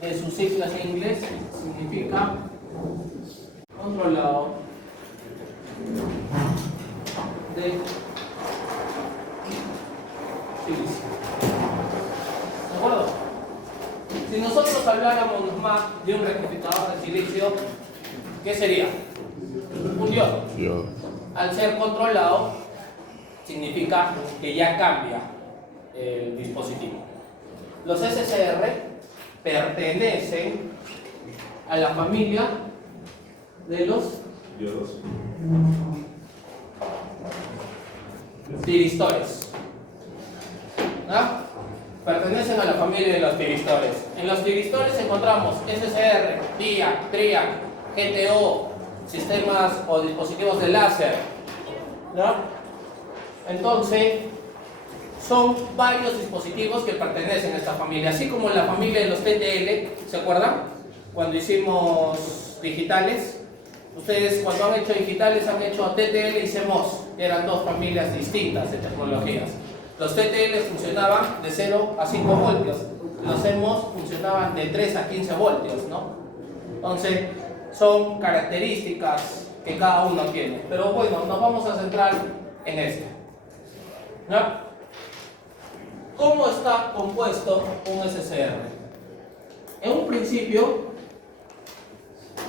de sus siglas en inglés significa controlado de silicio. ¿De acuerdo? Si nosotros habláramos más de un rectificador de silicio, ¿qué sería? Un diodo. Al ser controlado, significa que ya cambia el dispositivo. Los SCR pertenecen a la familia de los tiristores. ¿Ah? Pertenecen a la familia de los tiristores. En los tiristores encontramos SCR, DIAC, TRIAC, GTO, sistemas o dispositivos de láser. ¿No? Entonces, son varios dispositivos que pertenecen a esta familia, así como la familia de los TTL, ¿se acuerdan? Cuando hicimos digitales, ustedes cuando han hecho digitales han hecho TTL y CMOS, que eran dos familias distintas de tecnologías. Los TTL funcionaban de 0 a 5 voltios, los CMOS funcionaban de 3 a 15 voltios, ¿no? Entonces, son características que cada uno tiene. Pero bueno, nos vamos a centrar en esto. ¿No? ¿Cómo está compuesto un SCR? En un principio,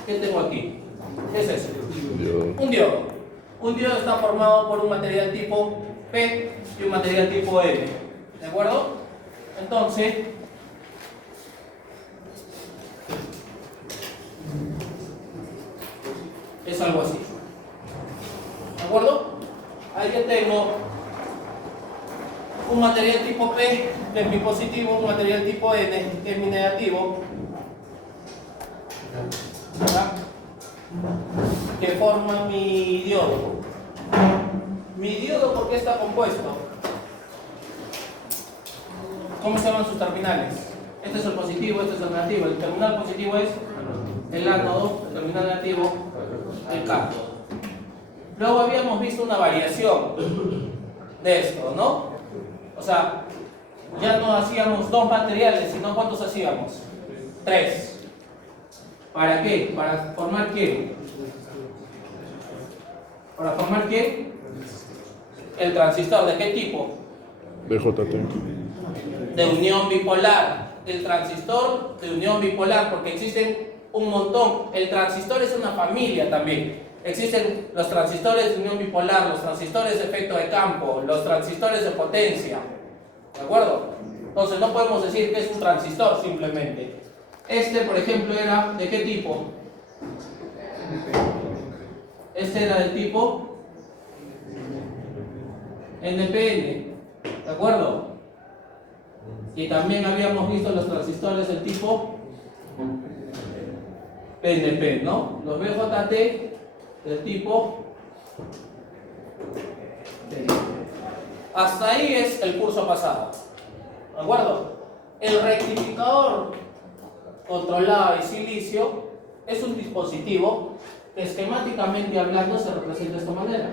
¿qué tengo aquí? ¿Qué es eso? Un diodo. Un diodo está formado por un material tipo P y un material tipo N. ¿De acuerdo? Entonces, es algo así. ¿De acuerdo? Ahí yo tengo un material tipo P, que es mi positivo, un material tipo N, que es mi negativo, ¿verdad? Que forma mi diodo. Mi diodo, ¿por qué está compuesto? ¿Cómo se llaman sus terminales? Este es el positivo, este es el negativo. El terminal positivo es el ánodo, el terminal negativo, el cátodo. Luego habíamos visto una variación de esto, ¿no? O sea, ya no hacíamos dos materiales, sino ¿cuántos hacíamos? 3. ¿Para qué? ¿Para formar qué? ¿Para formar qué? El transistor. ¿De qué tipo? BJT. De unión bipolar. El transistor de unión bipolar, porque existen un montón. El transistor es una familia también. Existen los transistores de unión bipolar, los transistores de efecto de campo, los transistores de potencia. ¿De acuerdo? Entonces no podemos decir que es un transistor simplemente. Este, por ejemplo, era ¿de qué tipo? Este era del tipo NPN. ¿De acuerdo? Y también habíamos visto los transistores del tipo PNP, ¿no? Los BJT del tipo PNP. Hasta ahí es el curso pasado. ¿De acuerdo? El rectificador controlado de silicio es un dispositivo que esquemáticamente hablando se representa de esta manera.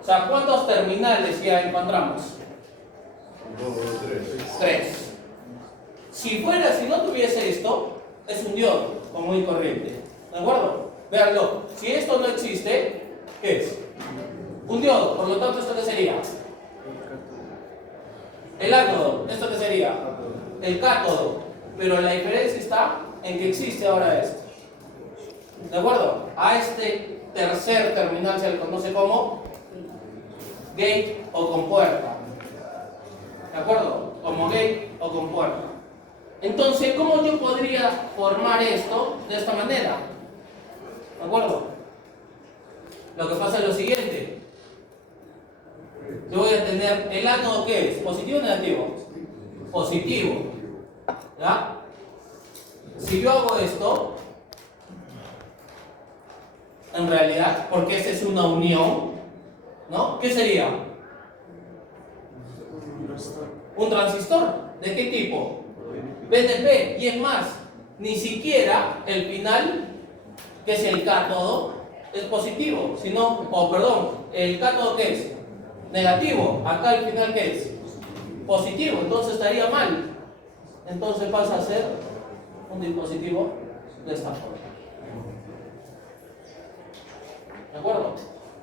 O sea, ¿cuántos terminales ya encontramos? 3. Si no tuviese esto, es un diodo común y corriente. ¿De acuerdo? Véanlo. Si esto no existe, ¿qué es? Un diodo. Por lo tanto, ¿esto qué sería? El ánodo. ¿Esto qué sería? El cátodo. Pero la diferencia está en que existe ahora esto. ¿De acuerdo? A este tercer terminal se le conoce como gate o compuerta. ¿De acuerdo? Como gate o compuerta. Entonces, ¿cómo yo podría formar esto de esta manera? ¿De acuerdo? Lo que pasa es lo siguiente. Yo voy a tener el ánodo, ¿qué es? ¿Positivo o negativo? Positivo. ¿Ya? Si yo hago esto, en realidad, porque esa es una unión, ¿no? ¿Qué sería? Un transistor. ¿De qué tipo? PNP. Y es más, ni siquiera el final, que es el cátodo, es positivo, sino, el cátodo, ¿qué es? Negativo. Acá el final, ¿qué es? positivo, entonces estaría mal. Entonces pasa a ser un dispositivo de esta forma. ¿De acuerdo?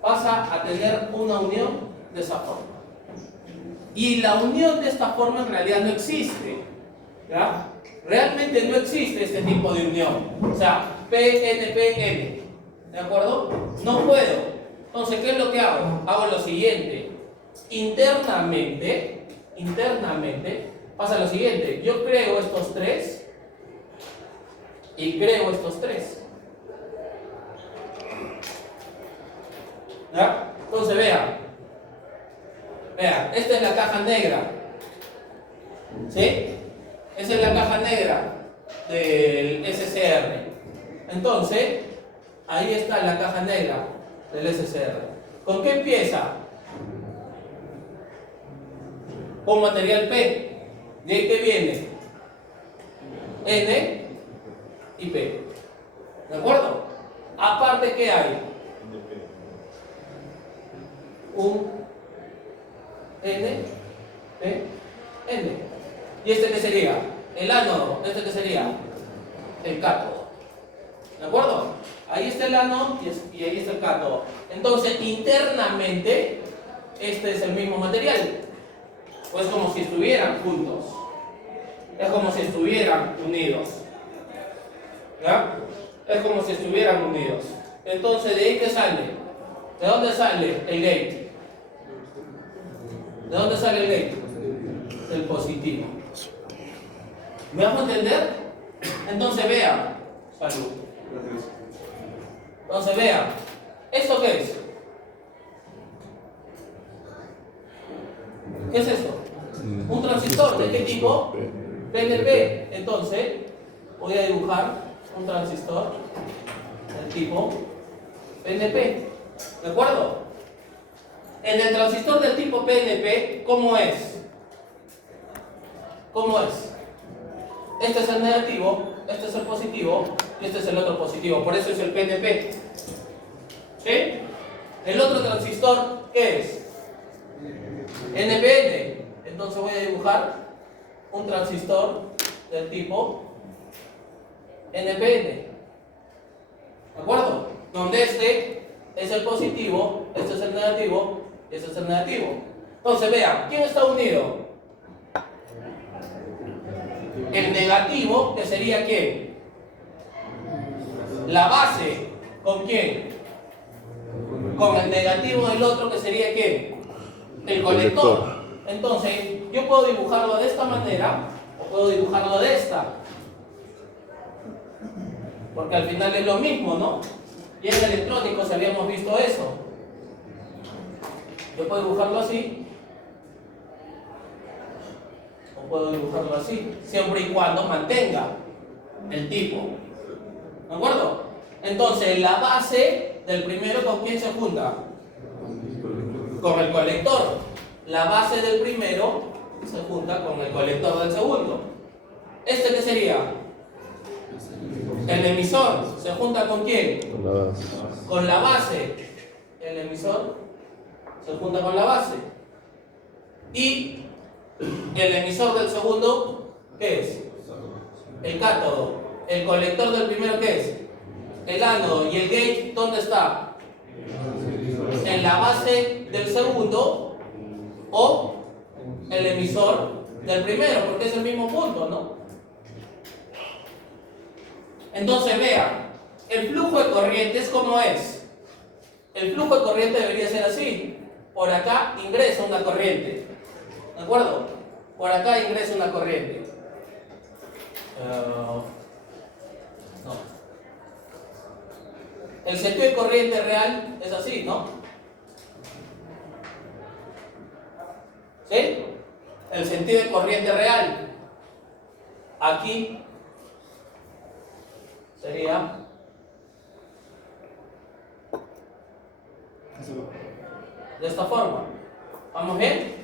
Pasa a tener una unión de esa forma. Y la unión de esta forma en realidad no existe. ¿Ya? Realmente no existe este tipo de unión. O sea, P, N, P, N. ¿De acuerdo? No puedo. Entonces, ¿qué es lo que hago? Hago lo siguiente. Internamente pasa lo siguiente. Yo creo estos tres y creo estos tres. ¿Ya? Entonces, vean, esta es la caja negra. ¿Sí? Esa es la caja negra del SCR. Entonces, ahí está la caja negra del SCR. ¿Con qué empieza? Con material P. ¿De ahí qué viene? N y P. ¿De acuerdo? Aparte, ¿qué hay? Un N, P, N. ¿Y este qué sería? El ánodo. ¿Este qué sería? El cátodo. ¿De acuerdo? Ahí está el ánodo y ahí está el cátodo. Entonces, internamente, este es el mismo material. Pues como si estuvieran juntos. Es como si estuvieran unidos. ¿Ya? Es como si estuvieran unidos. Entonces, ¿de ahí qué sale? ¿De dónde sale el gate? ¿De dónde sale el gate? Del positivo. ¿Me vas a entender? Entonces vean. Salud. Entonces vean. ¿Esto qué es? ¿Qué es esto? Un transistor. ¿De qué tipo? PNP. Entonces voy a dibujar un transistor del tipo PNP. ¿De acuerdo? En el transistor del tipo PNP, ¿cómo es? ¿Cómo es? Este es el negativo, este es el positivo y este es el otro positivo. Por eso es el PNP. ¿Sí? El otro transistor, ¿qué es? NPN. Entonces voy a dibujar un transistor del tipo NPN. ¿De acuerdo? Donde este es el positivo, este es el negativo y este es el negativo. Entonces vean, ¿quién está unido? El negativo, que sería ¿quién? La base, ¿con quién? Con el negativo del otro, que sería ¿quién? El colector. Entonces, yo puedo dibujarlo de esta manera o puedo dibujarlo de esta. Porque al final es lo mismo, ¿no? Y en electrónicos habíamos visto eso. Yo puedo dibujarlo así o puedo dibujarlo así, siempre y cuando mantenga el tipo. ¿De acuerdo? Entonces, la base del primero, ¿con quién se junta? Con el colector. La base del primero se junta con el colector del segundo. ¿Este qué sería? El emisor. ¿Se junta con quién? Con la base. El emisor se junta con la base. Y el emisor del segundo, ¿qué es? El cátodo. El colector del primero, ¿qué es? El ánodo. ¿Y el gate dónde está? En la base del segundo o el emisor del primero, porque es el mismo punto, ¿no? Entonces vean, el flujo de corrientes, ¿cómo es? El flujo de corriente debería ser así. Por acá ingresa una corriente. ¿De acuerdo? Por acá ingresa una corriente. No. El sentido de corriente real es así, ¿no? ¿Sí? El sentido de corriente real. Aquí sería de esta forma. ¿Vamos bien?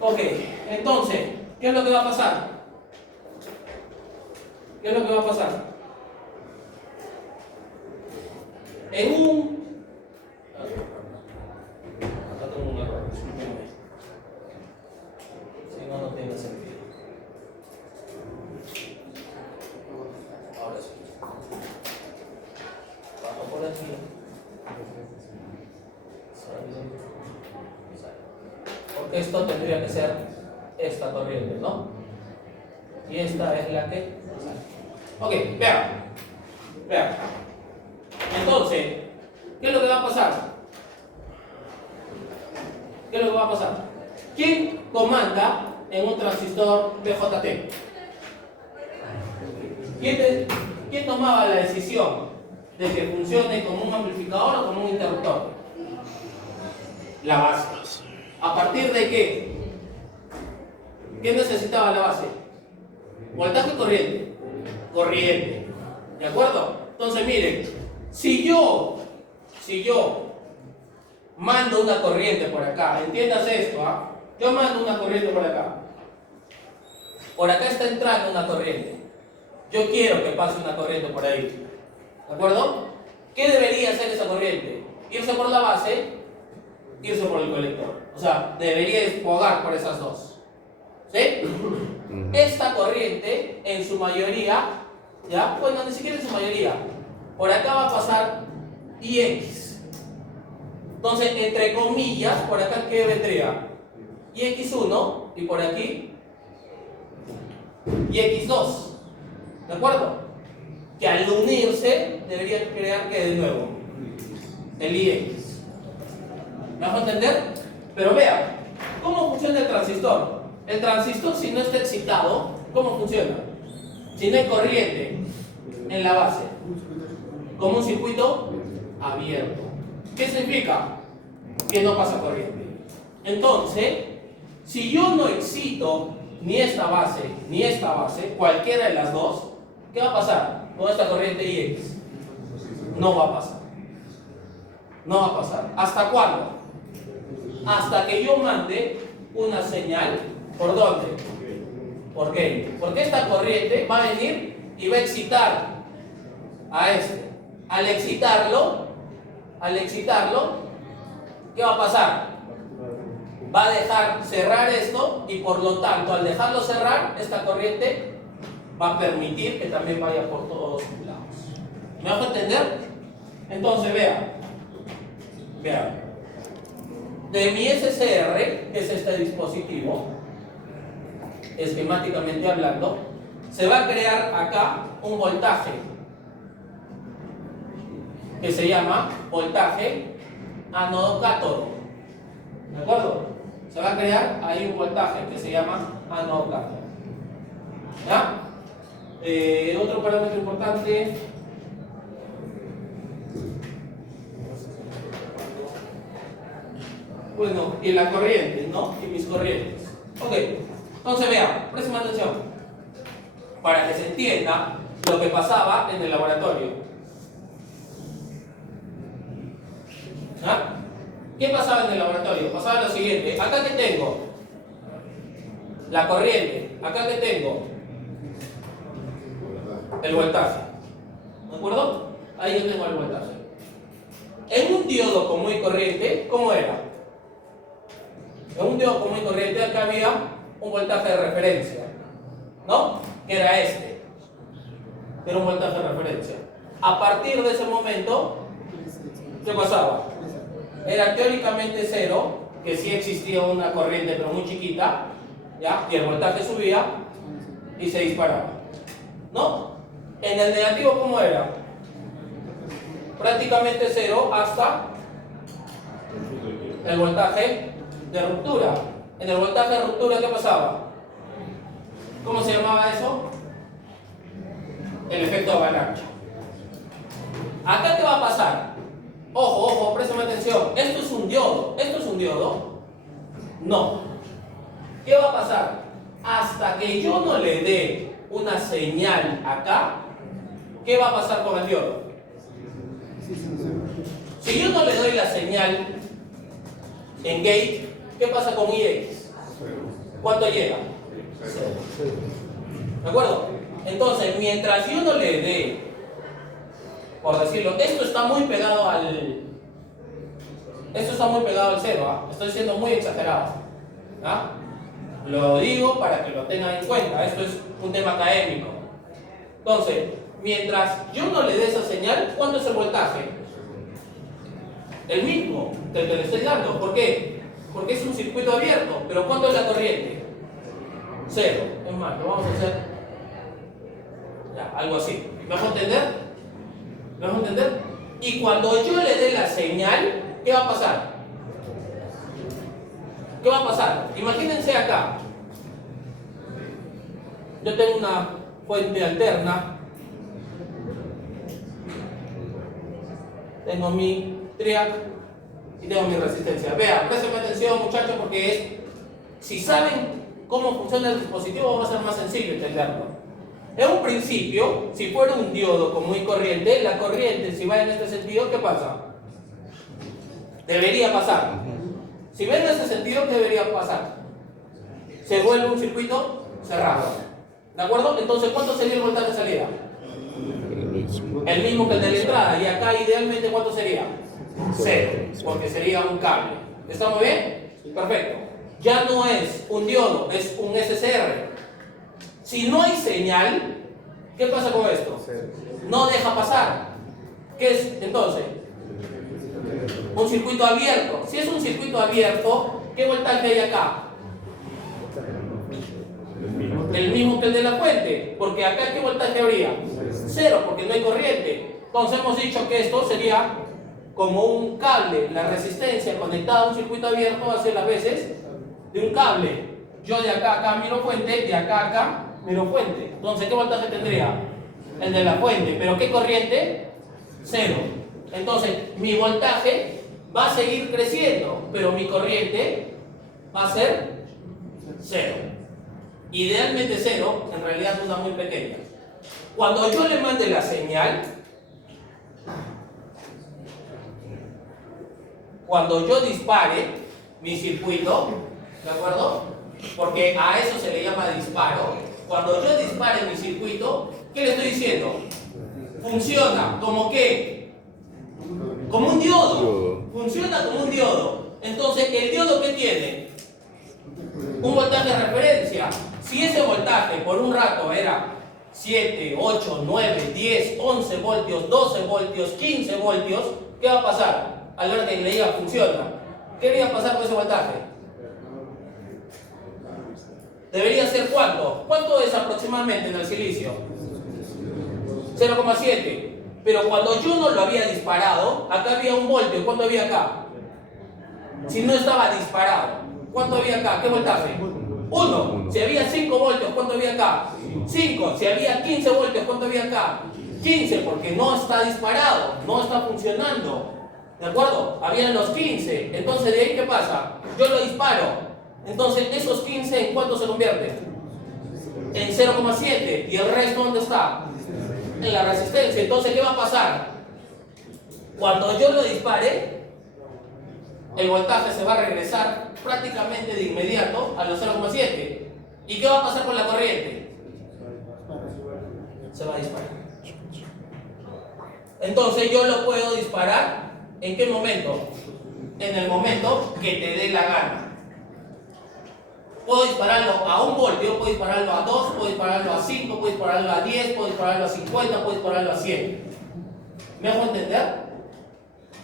Ok, entonces, ¿qué es lo que va a pasar? ¿Qué es lo que va a pasar? En un... Acá tengo un error, discúlpenme. esto tendría que ser esta corriente, ¿no? Y esta es la que sale. Ok, vean. Vean. Entonces, ¿qué es lo que va a pasar? ¿Qué es lo que va a pasar? ¿Quién comanda en un transistor BJT? ¿Quién tomaba la decisión de que funcione como un amplificador o como un interruptor? La base. ¿A partir de qué? ¿Qué necesitaba la base? Voltaje y corriente. Corriente. ¿De acuerdo? Entonces miren, si yo mando una corriente por acá, entiéndase esto, ¿ah? Yo mando una corriente por acá. Por acá está entrando una corriente. Yo quiero que pase una corriente por ahí. ¿De acuerdo? ¿Qué debería hacer esa corriente? Irse por la base, irse por el colector. O sea, debería desfogar por esas dos. ¿Sí? Esta corriente, en su mayoría, ¿ya? Bueno, ni siquiera en su mayoría. Por acá va a pasar IX. Entonces, entre comillas, por acá, ¿qué vendría? IX1 y por aquí IX2. ¿De acuerdo? Que al unirse debería crear que de nuevo el IX. ¿Me vas a entender? Pero vea, ¿cómo funciona el transistor? El transistor, si no está excitado, ¿cómo funciona? Si no hay corriente en la base, como un circuito abierto. ¿Qué significa? Que no pasa corriente. Entonces, si yo no excito ni esta base, cualquiera de las dos, ¿qué va a pasar con esta corriente IX? No va a pasar. No va a pasar. ¿Hasta cuándo? Hasta que yo mande una señal. ¿Por dónde? ¿Por qué? Porque esta corriente va a venir y va a excitar a este. Al excitarlo, ¿qué va a pasar? Va a dejar cerrar esto y por lo tanto, al dejarlo cerrar, esta corriente va a permitir que también vaya por todos lados. ¿Me vas a entender? Entonces, vean. De mi SCR, que es este dispositivo, esquemáticamente hablando, se va a crear acá un voltaje que se llama voltaje ánodo-cátodo. ¿De acuerdo? Se va a crear ahí un voltaje que se llama ánodo-cátodo. ¿Ya? Otro parámetro importante. Bueno, y la corriente, ¿no? Y mis corrientes. Ok, entonces vean, presten atención. Para que se entienda lo que pasaba en el laboratorio. ¿Ah? ¿Qué pasaba en el laboratorio? Pasaba lo siguiente. Acá que tengo la corriente. Acá que tengo el voltaje. ¿De acuerdo? Ahí yo tengo el voltaje. En un diodo común y corriente, ¿cómo era? En un diodo común y corriente acá había un voltaje de referencia, ¿no? Que era este. Era un voltaje de referencia. A partir de ese momento, ¿qué pasaba? Era teóricamente cero, que sí existía una corriente pero muy chiquita, ¿ya? Y el voltaje subía y se disparaba, ¿no? En el negativo, ¿cómo era? Prácticamente cero hasta el voltaje de ruptura. En el voltaje de ruptura, ¿qué pasaba? ¿Cómo se llamaba eso? El efecto avalancha. ¿Acá qué va a pasar? Ojo, préstame atención. ¿Esto es un diodo? ¿Esto es un diodo? No. ¿Qué va a pasar? Hasta que yo no le dé una señal acá, ¿qué va a pasar con el diodo? Si yo no le doy la señal en gate, ¿qué pasa con IX? ¿Cuánto llega? ¿De acuerdo? Entonces, mientras yo no le dé, por decirlo, esto está muy pegado al cero, ¿ah? Estoy siendo muy exagerado, ¿ah? Lo digo para que lo tengan en cuenta, esto es un tema académico. Entonces, mientras yo no le dé esa señal, ¿cuánto es el voltaje? El mismo que le estoy dando. ¿Por qué? porque es un circuito abierto. Pero ¿cuánto es la corriente? 0. Es más, lo vamos a hacer ya, algo así. ¿Me vas a entender? ¿Me vas a entender? Y cuando yo le dé la señal, ¿qué va a pasar? ¿Qué va a pasar? Imagínense acá. Yo tengo una fuente alterna. Tengo mi triac y tengo mi resistencia. Vean, presten atención, muchachos, porque si saben cómo funciona el dispositivo, va a ser más sencillo entenderlo. En un principio, si fuera un diodo común y corriente, la corriente, si va en este sentido, ¿qué pasa? Debería pasar. Si va en ese sentido, ¿qué debería pasar? Se vuelve un circuito cerrado. ¿De acuerdo? Entonces, ¿cuánto sería el voltaje de salida? El mismo que el de la entrada. Y acá, idealmente, ¿cuánto sería? 0, porque sería un cable. ¿Estamos bien? Perfecto. Ya no es un diodo, es un SCR. Si no hay señal, ¿qué pasa con esto? No deja pasar. ¿Qué es entonces? Un circuito abierto. Si es un circuito abierto, ¿qué voltaje hay acá? El mismo que el de la fuente, porque acá ¿qué voltaje habría? 0, porque no hay corriente. Entonces hemos dicho que esto sería como un cable. La resistencia conectada a un circuito abierto va a ser las veces de un cable. Yo de acá a acá miro fuente, de acá a acá miro fuente. Entonces, ¿qué voltaje tendría? El de la fuente. ¿Pero qué corriente? 0. Entonces, mi voltaje va a seguir creciendo, pero mi corriente va a ser 0. Idealmente 0, en realidad es una muy pequeña. Cuando yo le mande la señal, cuando yo dispare mi circuito, ¿de acuerdo? Porque a eso se le llama disparo. Cuando yo dispare mi circuito, ¿qué le estoy diciendo? Funciona como ¿qué? Como un diodo. Funciona como un diodo. Entonces, ¿el diodo qué tiene? Un voltaje de referencia. Si ese voltaje por un rato era 7, 8, 9, 10, 11 voltios, 12 voltios, 15 voltios, ¿qué va a pasar? Al ver que le diga funciona, ¿qué debería pasar con ese voltaje? ¿Debería ser cuánto? ¿Cuánto es aproximadamente en el silicio? 0,7. Pero cuando yo no lo había disparado, acá había un voltio. ¿Cuánto había acá? Si no estaba disparado, ¿cuánto había acá? ¿Qué voltaje? 1. Si había 5 voltios, ¿cuánto había acá? 5. Si había 15 voltios, ¿cuánto había acá? 15, porque no está disparado, no está funcionando. ¿De acuerdo? Habían los 15. Entonces, ¿de ahí qué pasa? Yo lo disparo. Entonces, esos 15, ¿en cuánto se convierten? En 0,7. ¿Y el resto dónde está? En la resistencia. Entonces, ¿qué va a pasar? Cuando yo lo dispare, el voltaje se va a regresar prácticamente de inmediato a los 0,7. ¿Y qué va a pasar con la corriente? Se va a disparar. Entonces yo lo puedo disparar ¿en qué momento? En el momento que te dé la gana. Puedo dispararlo a 1 voltio, puedo dispararlo a 2, puedo dispararlo a 5, puedo dispararlo a 10, puedo dispararlo a 50, puedo dispararlo a 100. ¿Me hago entender?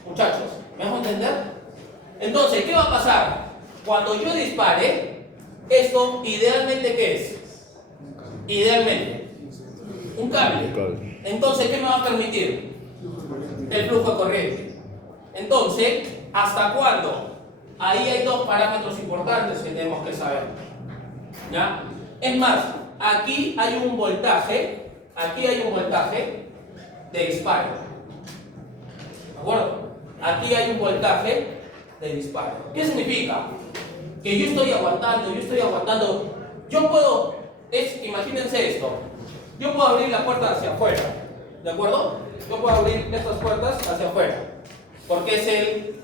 Muchachos, ¿me hago entender? Entonces, ¿qué va a pasar? Cuando yo dispare, esto idealmente ¿qué es? Idealmente un cable. Entonces, ¿qué me va a permitir? El flujo de corriente. Entonces, ¿hasta cuándo? Ahí hay 2 parámetros importantes que tenemos que saber. ¿Ya? Es más, aquí hay un voltaje de disparo. ¿De acuerdo? Aquí hay un voltaje de disparo. ¿Qué significa? Que yo estoy aguantando. Yo puedo, imagínense esto. Yo puedo abrir la puerta hacia afuera. ¿De acuerdo? Yo puedo abrir estas puertas hacia afuera. Porque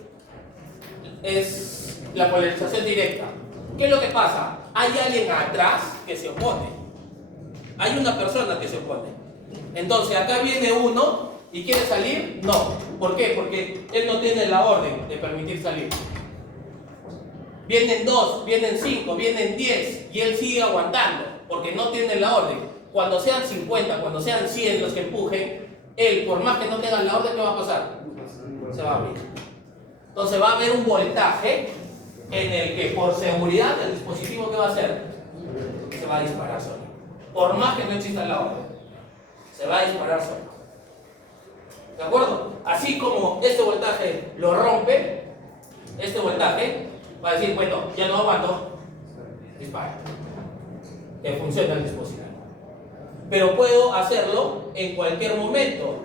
es la polarización directa. ¿Qué es lo que pasa? Hay alguien atrás que se opone. Hay una persona que se opone. Entonces acá viene uno y quiere salir. No. ¿Por qué? Porque él no tiene la orden de permitir salir. Vienen 2, vienen 5, vienen 10 y él sigue aguantando porque no tiene la orden. Cuando sean 50, cuando sean 100 los que empujen, él, por más que no tenga la orden, ¿qué va a pasar? Se va a abrir. Entonces va a haber un voltaje en el que por seguridad el dispositivo, ¿qué va a hacer? Se va a disparar solo. Por más que no exista la orden, se va a disparar solo. ¿De acuerdo? Así como este voltaje lo rompe, este voltaje va a decir, bueno, ya no aguanto, dispara. Que funciona el dispositivo. Pero puedo hacerlo en cualquier momento.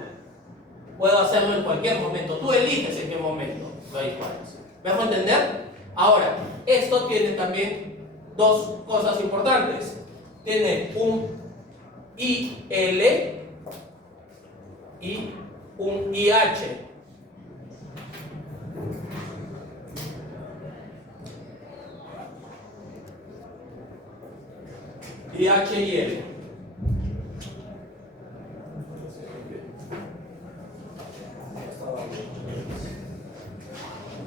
Puedo hacerlo en cualquier momento. Tú eliges en qué momento lo disparas. ¿Me dejo entender? Ahora, esto tiene también dos cosas importantes. Tiene un IL y un IH. IH y L.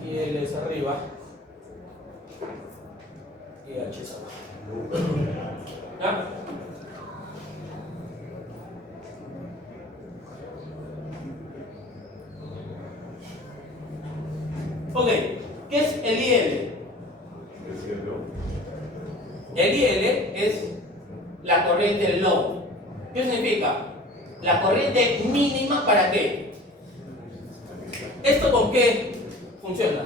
Y L es arriba y H es abajo. ¿Ya? Ok, ¿qué es el IL? El IL es la corriente low. ¿Qué significa? La corriente mínima, ¿para qué? ¿Esto con qué funciona?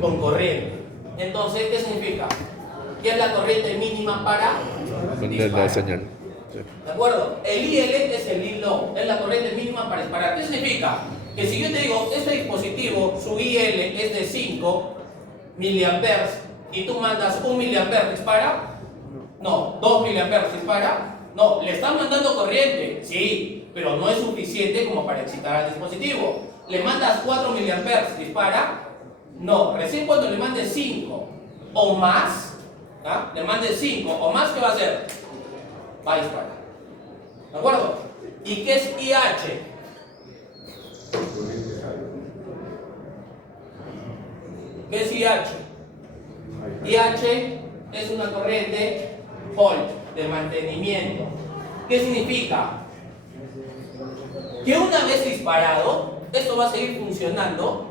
Con corriente. Entonces, ¿qué significa? ¿Qué es la corriente mínima para La señal. Sí. ¿De acuerdo? El IL es el IL low, es la corriente mínima para disparar. ¿Qué significa? Que si yo te digo, este dispositivo, su IL es de 5 miliamperes y tú mandas 1 miliampere, ¿dispara? No. 2 miliamperes, ¿dispara? No. ¿Le están mandando corriente? Sí, pero no es suficiente como para excitar al dispositivo. ¿Le mandas 4 miliamperes, ¿dispara? No. Recién cuando le mandes 5 o más, ¿ah? Le mandes 5 o más, ¿qué va a hacer? Va a disparar. ¿De acuerdo? ¿Y qué es IH? ¿Qué es IH? IH es una corriente volt de mantenimiento. ¿Qué significa? Que una vez disparado, esto va a seguir funcionando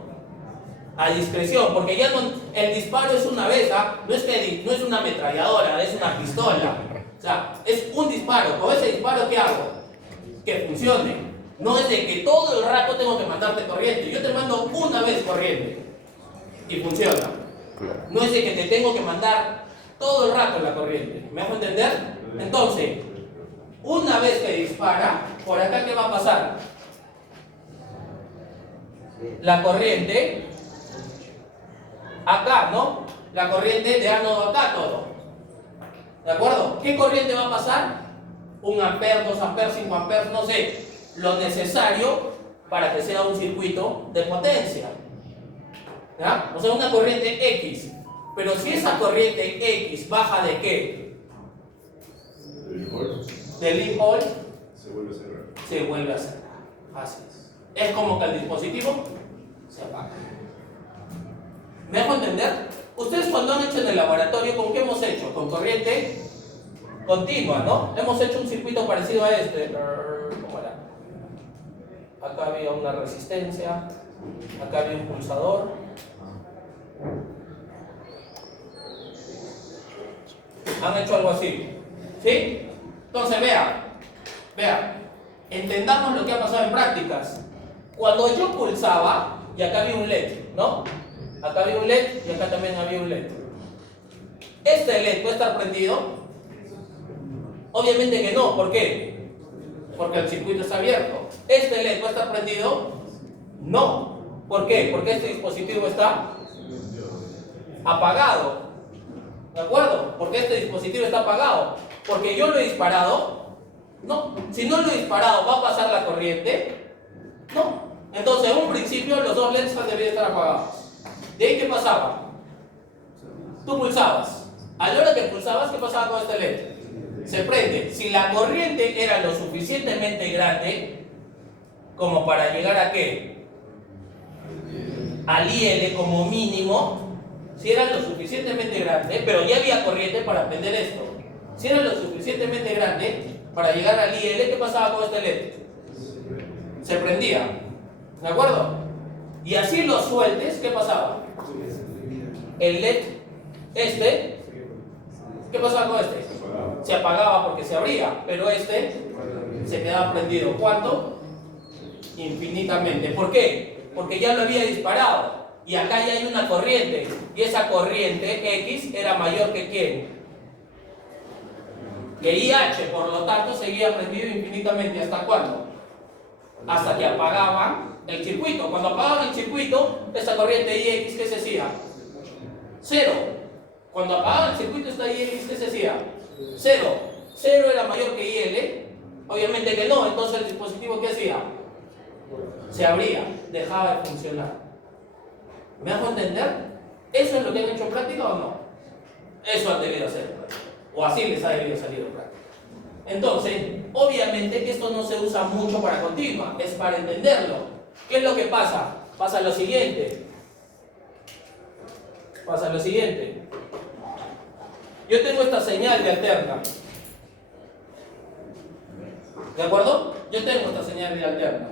a discreción, porque ya no, el disparo es una vez, ¿ah? No es una ametralladora, es una pistola. O sea, es un disparo. Con ese disparo, ¿qué hago? Que funcione. No es de que todo el rato tengo que mandarte corriente. Yo te mando una vez corriente y funciona. No es de que te tengo que mandar todo el rato la corriente. ¿Me hago entender? Entonces, una vez que dispara, por acá, ¿qué va a pasar? La corriente acá, ¿no? La corriente de ánodo a cátodo. ¿De acuerdo? ¿Qué corriente va a pasar? 1 ampere, 2 amperes, 5 amperes, no sé. Lo necesario para que sea un circuito de potencia. ¿Ya? O sea, una corriente X. Pero si esa corriente X baja de qué? Del lead se vuelve a cerrar. Así es. Es como que el dispositivo se apaga. ¿Me dejo entender? Ustedes cuando han hecho en el laboratorio, ¿con qué hemos hecho? Con corriente continua, ¿no? Hemos hecho un circuito parecido a este. ¿Cómo era? Acá había una resistencia, acá había un pulsador. Han hecho algo así, ¿sí? Entonces vea, entendamos lo que ha pasado en prácticas. Cuando yo pulsaba, y acá había un LED, ¿no? Acá había un LED y acá también había un LED. ¿Este LED puede estar prendido? Obviamente que no, ¿por qué? Porque el circuito está abierto. ¿Este LED puede estar prendido? No. ¿Por qué? Porque este dispositivo está apagado. ¿De acuerdo? Porque este dispositivo está apagado. Porque yo lo he disparado. No. Si no lo he disparado, ¿va a pasar la corriente? No. Entonces, en un principio, los dos LEDs deberían estar apagados. ¿De ahí qué pasaba? Tú pulsabas. A la hora que pulsabas, ¿qué pasaba con este LED? Se prende. Si la corriente era lo suficientemente grande como para llegar a ¿qué? Al IL como mínimo. Si era lo suficientemente grande, pero ya había corriente para prender esto. Si era lo suficientemente grande para llegar al IL, ¿qué pasaba con este LED? Se prendía. ¿De acuerdo? y así lo sueltes, ¿qué pasaba? El LED, ¿qué pasaba con este? Se apagaba porque se abría, pero este se quedaba prendido. ¿Cuánto? Infinitamente. ¿Por qué? Porque ya lo había disparado. Y acá ya hay una corriente. Y esa corriente X era mayor que ¿quién? Que IH. Por lo tanto, seguía prendido infinitamente. ¿Hasta cuándo? Hasta que apagaban el circuito. Cuando apagaban el circuito, esa corriente IX, ¿qué se hacía? Cero. Cuando apagaban el circuito, esta IX, ¿qué se hacía? Cero. Cero era mayor que IL. Obviamente que no. Entonces el dispositivo, ¿qué hacía? Se abría, dejaba de funcionar. ¿Me hago entender? ¿Eso es lo que han hecho en práctica o no? Eso han debido hacer. O así les ha debido salir en práctica. Entonces, obviamente que esto no se usa mucho para continua, es para entenderlo. ¿Qué es lo que pasa? Pasa lo siguiente. Pasa lo siguiente. Yo tengo esta señal de alterna. ¿De acuerdo? Yo tengo esta señal de alterna.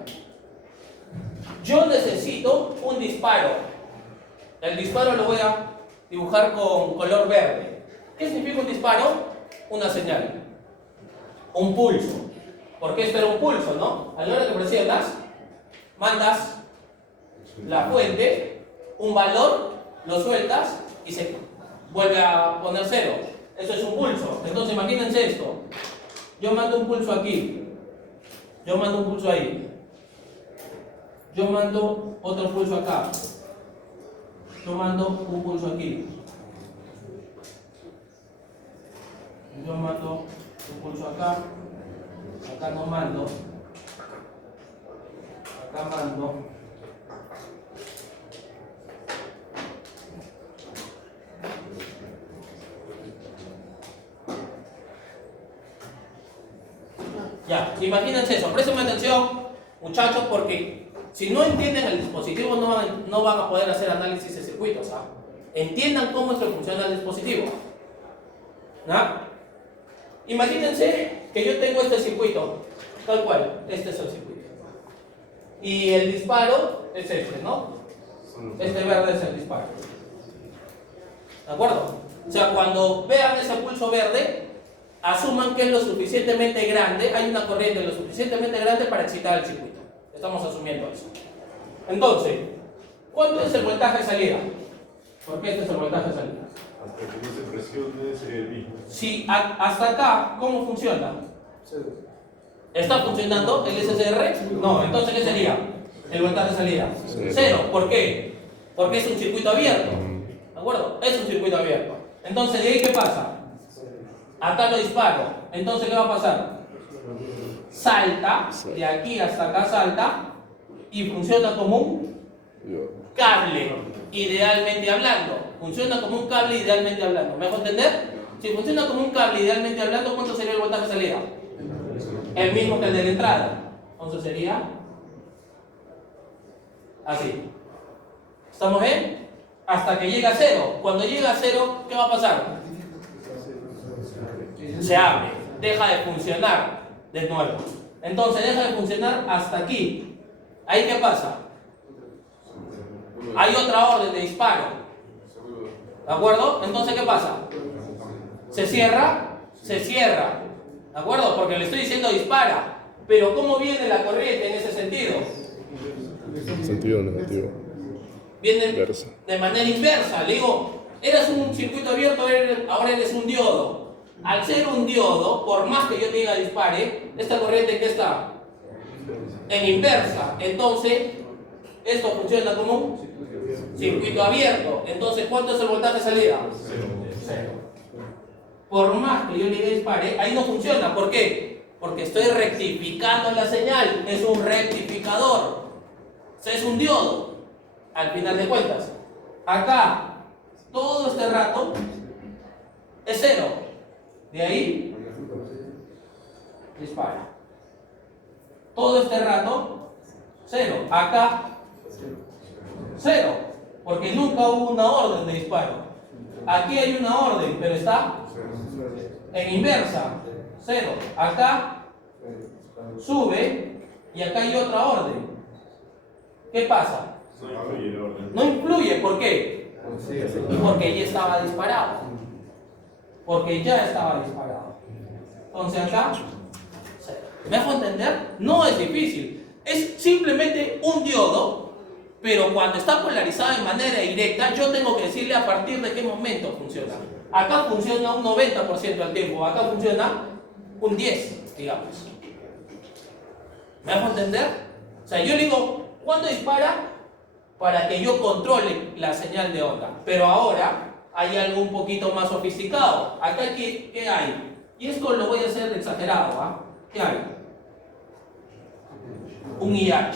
Yo necesito un disparo. El disparo lo voy a dibujar con color verde. ¿Qué significa un disparo? Una señal. Un pulso. Porque esto era un pulso, ¿no? A la hora que presionas, mandas la fuente, un valor, lo sueltas y se vuelve a poner cero. Eso es un pulso. Entonces imagínense esto. Yo mando un pulso aquí. Yo mando un pulso ahí. Yo mando otro pulso acá. Yo mando un pulso aquí. Yo mando un pulso acá. Acá no mando. Acá mando. Ya, imagínense eso. Presten atención, muchachos, porque si no entienden el dispositivo no van a poder hacer análisis de circuitos. ¿Ah? Entiendan cómo es que funciona el dispositivo. ¿Ah? Imagínense que yo tengo este circuito, tal cual, este es el circuito. Y el disparo es este, ¿no? Este verde es el disparo. ¿De acuerdo? O sea, cuando vean ese pulso verde, asuman que es lo suficientemente grande, hay una corriente lo suficientemente grande para excitar el circuito. Estamos asumiendo eso. Entonces, ¿cuánto es el voltaje de salida? Porque este es el voltaje de salida. Hasta que no se presione ese mismo. Si hasta acá, ¿cómo funciona? ¿Está funcionando el SCR? No, entonces ¿qué sería? El voltaje de salida. Cero. ¿Por qué? Porque es un circuito abierto. ¿De acuerdo? Es un circuito abierto. Entonces, ¿de ahí qué pasa? Acá lo disparo. Entonces, ¿qué va a pasar? Salta, de aquí hasta acá salta y funciona como un cable, idealmente hablando. Funciona como un cable, idealmente hablando. ¿Me hago entender? Si funciona como un cable, idealmente hablando, ¿cuánto sería el voltaje de salida? El mismo que el de la entrada. Entonces sería así. ¿Estamos bien? Hasta que llega a cero. Cuando llega a cero, ¿qué va a pasar? Se abre, deja de funcionar de nuevo. Entonces deja de funcionar hasta aquí. ¿Ahí qué pasa? Hay otra orden de disparo. ¿De acuerdo? Entonces ¿qué pasa? ¿Se cierra? Se cierra. ¿De acuerdo? Porque le estoy diciendo dispara. Pero ¿cómo viene la corriente en ese sentido? Sentido negativo. Viene Inversa. de manera inversa. Le digo, eras un circuito abierto, ahora eres un diodo. Al ser un diodo, por más que yo te diga dispare, esta corriente ¿en qué está? En inversa. Entonces, esto funciona como un circuito abierto. Entonces, ¿cuánto es el voltaje de salida? Cero. Por más que yo le diga dispare, ahí no funciona. ¿Por qué? Porque estoy rectificando la señal. Es un rectificador. O sea, es un diodo. Al final de cuentas. Acá, todo este rato, es cero. De ahí, dispara. Todo este rato, cero. Acá, cero. Porque nunca hubo una orden de disparo. Aquí hay una orden, pero está en inversa. Cero. Acá, sube y acá hay otra orden. ¿Qué pasa? No influye el orden. No influye, ¿por qué? Porque ya estaba disparado. Porque ya estaba disparado. Entonces acá, ¿me dejo entender? No es difícil. Es simplemente un diodo, pero cuando está polarizado de manera directa, yo tengo que decirle a partir de qué momento funciona. Acá funciona un 90% del tiempo, acá funciona un 10%, digamos. ¿Me dejo entender? O sea, yo le digo, ¿cuándo dispara? Para que yo controle la señal de onda. Pero ahora hay algo un poquito más sofisticado. Acá, ¿qué hay? Y esto lo voy a hacer exagerado, ¿ah? ¿Qué hay? Un IH.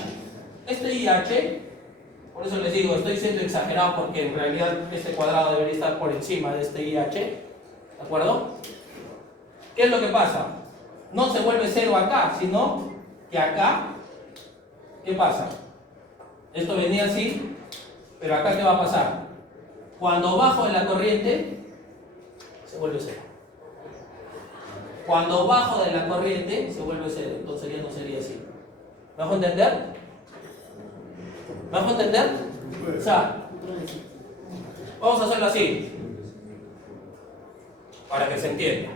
Este IH, por eso les digo, estoy siendo exagerado porque en realidad este cuadrado debería estar por encima de este IH. ¿De acuerdo? ¿Qué es lo que pasa? No se vuelve cero acá, sino que acá, ¿qué pasa? Esto venía así, pero acá ¿qué va a pasar? Cuando bajo de la corriente, se vuelve cero. Cuando bajo de la corriente, se vuelve cero. Entonces ya no sería así. ¿Me dejo entender? ¿Me dejo entender? O sea, vamos a hacerlo así, para que se entienda.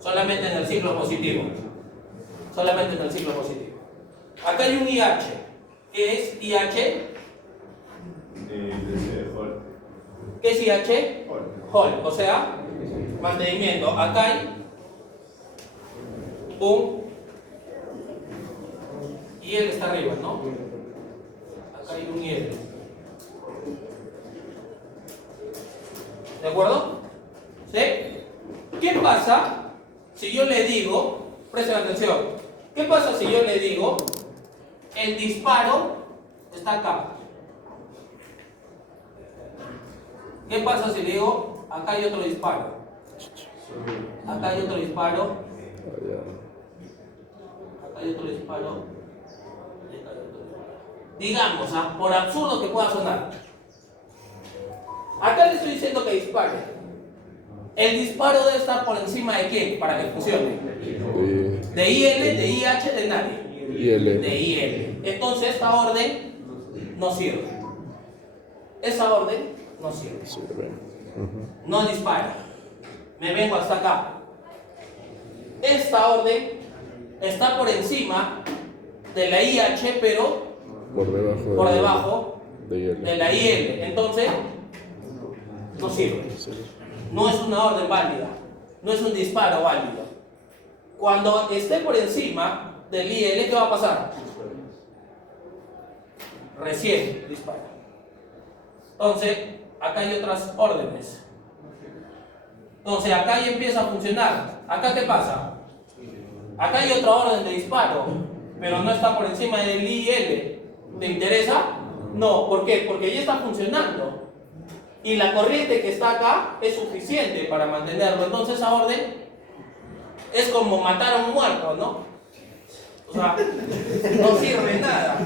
Solamente en el ciclo positivo. Solamente en el ciclo positivo. Acá hay un IH. ¿Qué es IH? ¿Qué es IH? Hall. O sea, mantenimiento. Acá hay un IL está arriba, ¿no? Acá hay un IL. ¿De acuerdo? ¿Sí? ¿Qué pasa si yo le digo, presten atención, qué pasa si yo le digo, el disparo está acá? ¿Qué pasa si le digo, acá hay otro disparo? Acá hay otro disparo. Acá hay otro disparo. Digamos, por absurdo que pueda sonar. Acá le estoy diciendo que dispare. El disparo debe estar por encima de quién para que funcione. De IL, de IH, de nadie. IL. De IL. Entonces esta orden no sirve. Esa orden no sirve. No dispara. Me vengo hasta acá. Esta orden está por encima de la IH, pero por debajo de la IL. Entonces no sirve. No es una orden válida. No es un disparo válido. Cuando esté por encima del IL, ¿qué va a pasar? Recién dispara. Entonces, acá hay otras órdenes. Entonces, acá ya empieza a funcionar. ¿Acá qué pasa? Acá hay otra orden de disparo, pero no está por encima del IL. ¿Te interesa? No. ¿Por qué? Porque ya está funcionando. Y la corriente que está acá es suficiente para mantenerlo. Entonces esa orden es como matar a un muerto, ¿no? O sea, no sirve nada.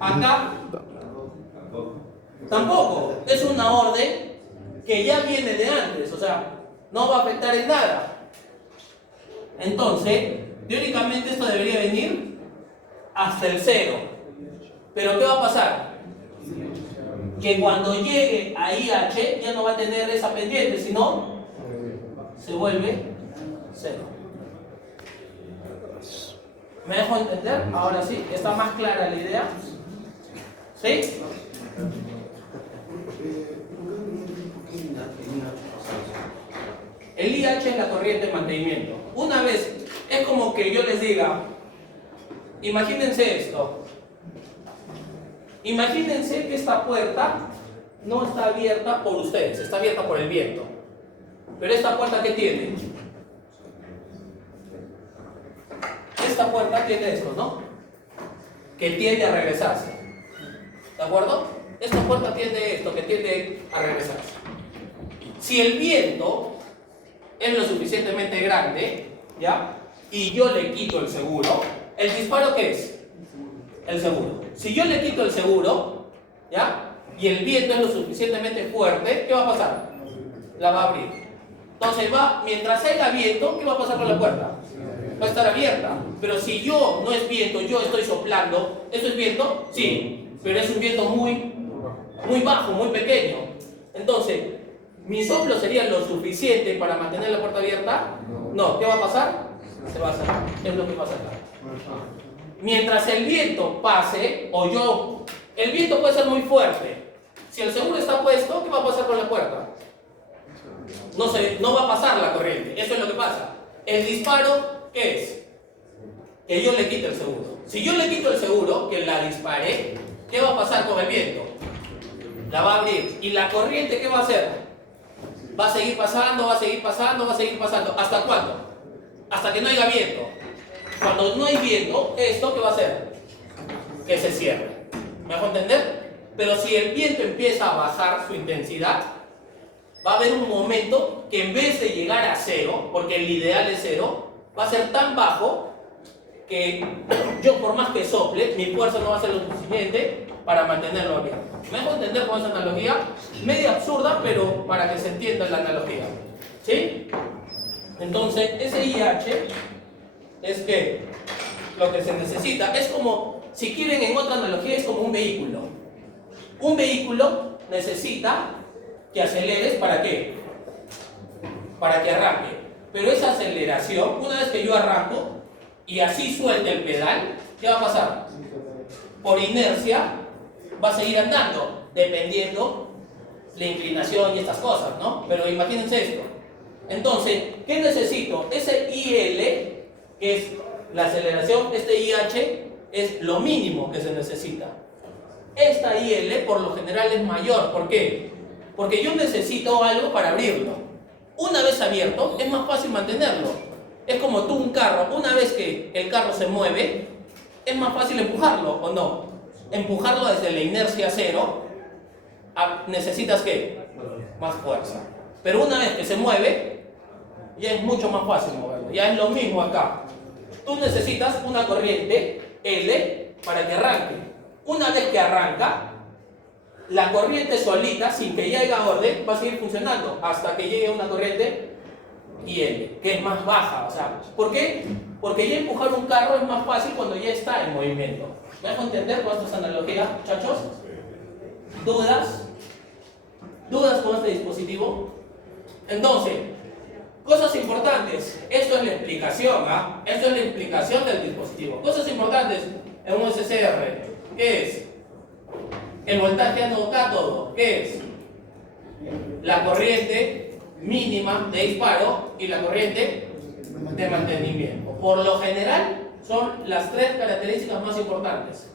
Acá tampoco. Es una orden que ya viene de antes. O sea, no va a afectar en nada. Entonces, teóricamente esto debería venir hasta el cero. Pero ¿qué va a pasar? Que cuando llegue a IH ya no va a tener esa pendiente, sino se vuelve cero. ¿Me dejo entender? Ahora sí, ¿está más clara la idea? ¿Sí? El IH es la corriente de mantenimiento. Una vez, es como que yo les diga, imagínense esto. Imagínense que esta puerta no está abierta por ustedes, está abierta por el viento. Pero esta puerta, ¿qué tiene? Esta puerta tiene esto, ¿no? Que tiende a regresarse. ¿De acuerdo? Esta puerta tiene esto, que tiende a regresarse. Si el viento es lo suficientemente grande, ¿ya? Y yo le quito el seguro, ¿el disparo qué es? El seguro. Si yo le quito el seguro, ¿ya? Y el viento es lo suficientemente fuerte, ¿qué va a pasar? La va a abrir. Entonces mientras haya viento, ¿qué va a pasar con la puerta? Va a estar abierta. Pero si yo no es viento, yo estoy soplando, ¿esto es viento? Sí. pero es un viento muy bajo, muy pequeño. Entonces, ¿mi soplo sería lo suficiente para mantener la puerta abierta? No. ¿Qué va a pasar? Se va a cerrar. Es lo que pasa acá. Mientras el viento pase, el viento puede ser muy fuerte. Si el seguro está puesto, ¿qué va a pasar con la puerta? No va a pasar la corriente. Eso es lo que pasa. El disparo, ¿qué es? Que yo le quite el seguro. Si yo le quito el seguro, que la dispare, ¿qué va a pasar con el viento? La va a abrir. ¿Y la corriente qué va a hacer? Va a seguir pasando, va a seguir pasando, va a seguir pasando. ¿Hasta cuándo? Hasta que no haya viento. Cuando no hay viento, ¿esto qué va a hacer? Que se cierre. ¿Me hago entender? Pero si el viento empieza a bajar su intensidad, va a haber un momento que en vez de llegar a cero, porque el ideal es cero, va a ser tan bajo que yo por más que sople, mi fuerza no va a ser lo suficiente para mantenerlo abierto. ¿Me hago entender con esa analogía? Media absurda, pero para que se entienda la analogía. ¿Sí? Entonces, ese IH es que lo que se necesita es como, si quieren en otra analogía, es como un vehículo. Un vehículo necesita que aceleres, ¿para qué? Para que arranque. Pero esa aceleración, una vez que yo arranco y así suelte el pedal, ¿qué va a pasar? Por inercia va a seguir andando, dependiendo la inclinación y estas cosas, ¿no? Pero imagínense esto. Entonces, ¿qué necesito? Ese IL, que es la aceleración, este IH es lo mínimo que se necesita. Esta IL por lo general es mayor. ¿Por qué? Porque yo necesito algo para abrirlo. Una vez abierto, es más fácil mantenerlo. Es como tú un carro, una vez que el carro se mueve, es más fácil empujarlo, ¿o no? Empujarlo desde la inercia cero, necesitas ¿qué? Más fuerza. Pero una vez que se mueve, ya es mucho más fácil moverlo. Ya es lo mismo acá. Tú necesitas una corriente L para que arranque. Una vez que arranca, la corriente solita, sin que ya haya orden, va a seguir funcionando hasta que llegue una corriente IL, que es más baja. O sea, ¿por qué? Porque ya empujar un carro es más fácil cuando ya está en movimiento. ¿Me dejo entender con estas analogías, muchachos? ¿Dudas? ¿Dudas con este dispositivo? Entonces, cosas importantes. Esto es la explicación, ¿ah? Esto es la explicación del dispositivo. Cosas importantes en un SCR. ¿Qué es? El voltaje ánodo cátodo. ¿Qué es? La corriente mínima de disparo y la corriente de mantenimiento. Por lo general, son las tres características más importantes.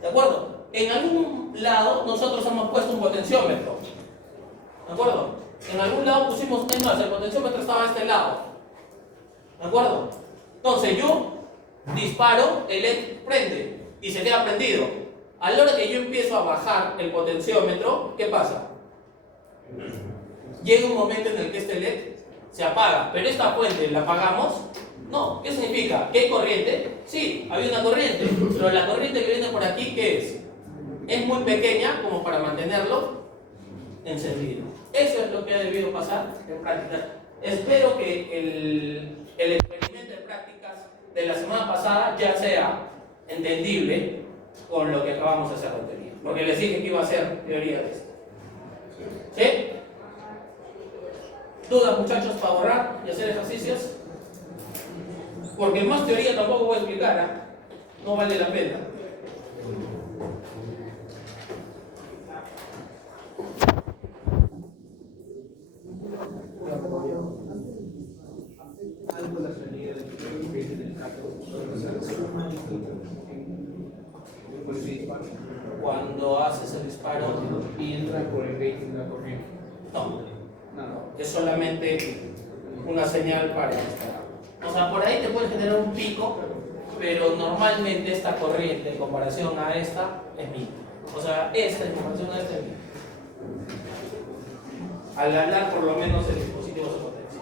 ¿De acuerdo? En algún lado nosotros hemos puesto un potenciómetro. ¿De acuerdo? En algún lado pusimos, es más, el potenciómetro estaba a este lado. ¿De acuerdo? Entonces yo disparo, el LED prende y se queda prendido. A la hora que yo empiezo a bajar el potenciómetro, ¿qué pasa? Llega un momento en el que este LED se apaga, pero esta fuente la apagamos. No, ¿qué significa? ¿Que hay corriente? Sí, había una corriente, pero la corriente que viene por aquí, ¿qué es? Es muy pequeña como para mantenerlo encendido. Eso es lo que ha debido pasar en práctica. Espero que el experimento de prácticas de la semana pasada ya sea entendible con lo que acabamos de hacer en teoría. Porque les dije que iba a ser teoría de esto. ¿Sí? ¿Dudas, muchachos, para borrar y hacer ejercicios? Porque más teoría tampoco voy a explicar, ¿eh? No vale la pena. Cuando haces el disparo y entra por el rating de la corriente. no, No. es solamente una señal para disparar. O sea, por ahí te puede generar un pico, pero normalmente esta corriente en comparación a esta es mínima. O sea, esta en comparación a esta es mínima. Al hablar por lo menos el dispositivo se potencia.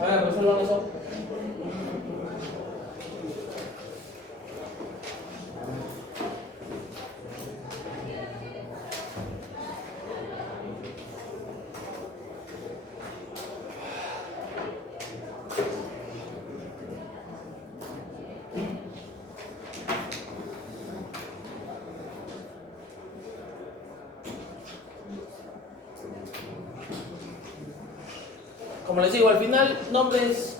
A ver, resuelvan eso. Como les digo, al final, nombres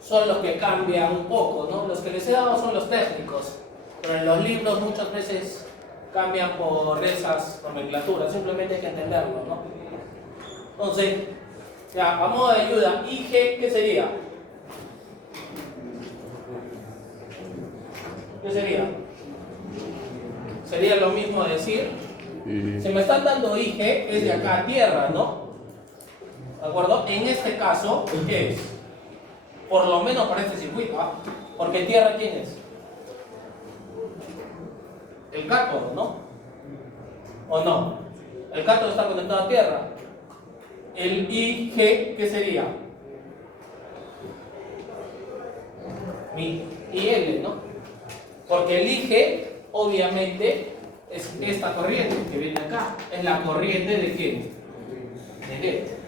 son los que cambian un poco, ¿no? Los que les he dado son los técnicos, pero en los libros muchas veces cambian por esas nomenclaturas, simplemente hay que entenderlo, ¿no? Entonces, ya, a modo de ayuda, IG, ¿qué sería? ¿Qué sería? Sería lo mismo decir, si me están dando IG, es de acá a tierra, ¿no? ¿De acuerdo? En este caso, ¿qué es? Por lo menos para este circuito, ¿ah? Porque tierra, ¿quién es? El cátodo, ¿no? ¿O no? El cátodo está conectado a tierra. El IG, ¿qué sería? Mi IL, ¿no? Porque el IG, obviamente, es esta corriente que viene acá. Es la corriente de quién? De D.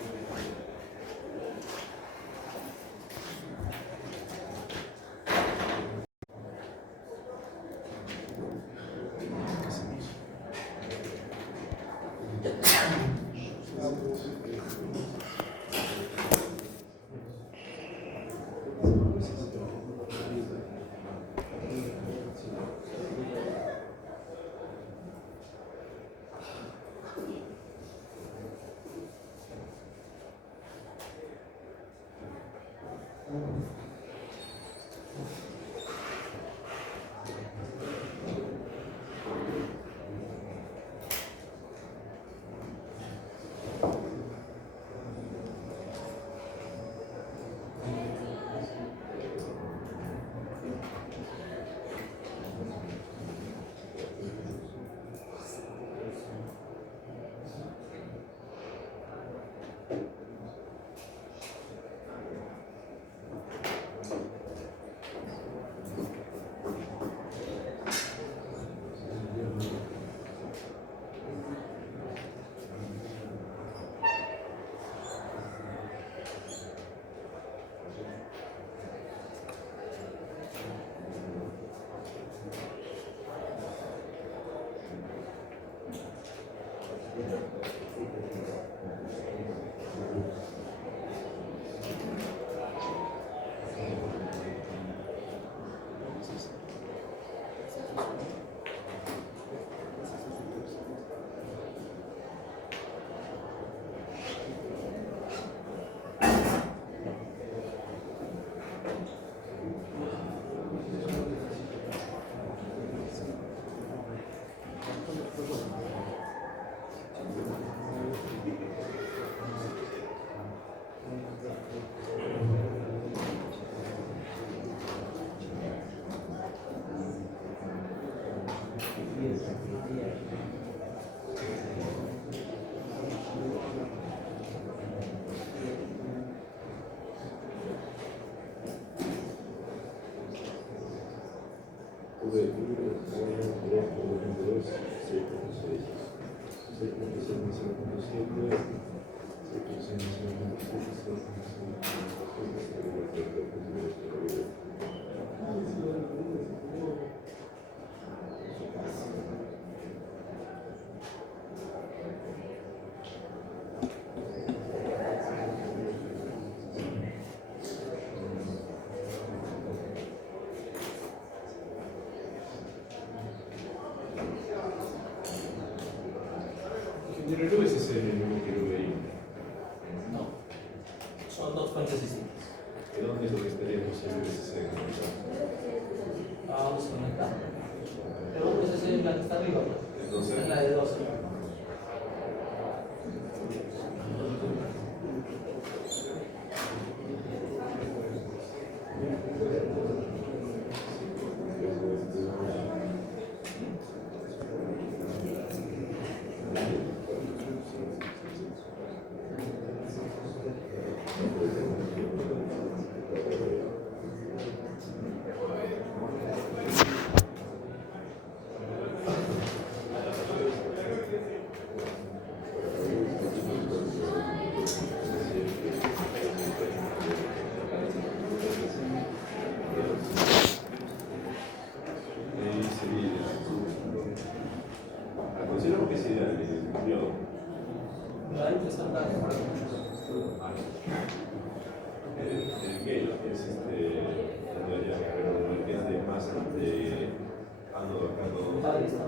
El VCC es el mismo que el VI. No. Son dos fuentes distintas. ¿De dónde es lo que estaríamos el VCC? Vamos a conectar. Pero esa es la que está arriba. Entonces, Es la de 12. considero que es ideal yo. Ahí te están dando para muchos. El que es el que es de más de ánodo acá. Ahí está.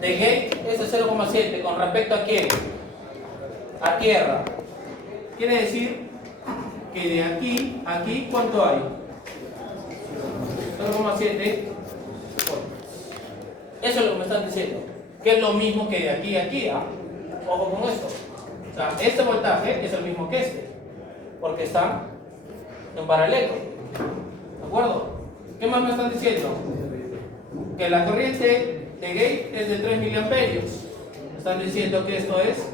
De gate es de 0,7 con respecto a quién? A tierra. Quiere decir que de aquí a aquí, ¿cuánto hay? 0,7. Eso es lo que me están diciendo. Que es lo mismo que de aquí a aquí. ¿Ah? Ojo con esto. O sea, este voltaje es el mismo que este. Porque están en paralelo. ¿De acuerdo? ¿Qué más me están diciendo? Que la corriente de gate es de 3 miliamperios. Están diciendo que esto es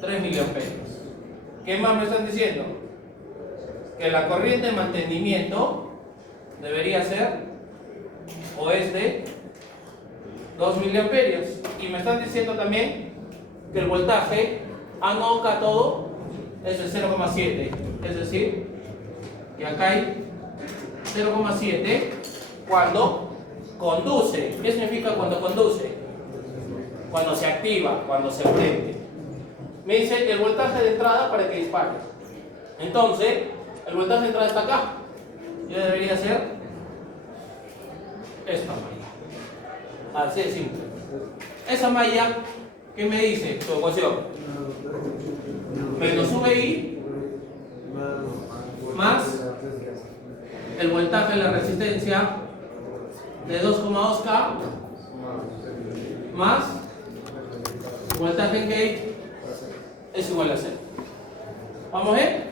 3 miliamperios. ¿Qué más me están diciendo? Que la corriente de mantenimiento debería ser o es de 2 miliamperios. Y me están diciendo también que el voltaje ánodo cátodo es de 0,7. Es decir, que acá hay 0,7 cuando conduce. ¿Qué significa cuando conduce? Cuando se activa, cuando se prende. Me dice el voltaje de entrada para que dispare. Entonces, el voltaje de entrada está acá. Yo debería hacer esta malla. Así de simple. Esa malla, ¿qué me dice su ecuación? Menos VI más el voltaje de la resistencia de 2,2K más voltaje en gate es igual a 0. ¿Vamos bien?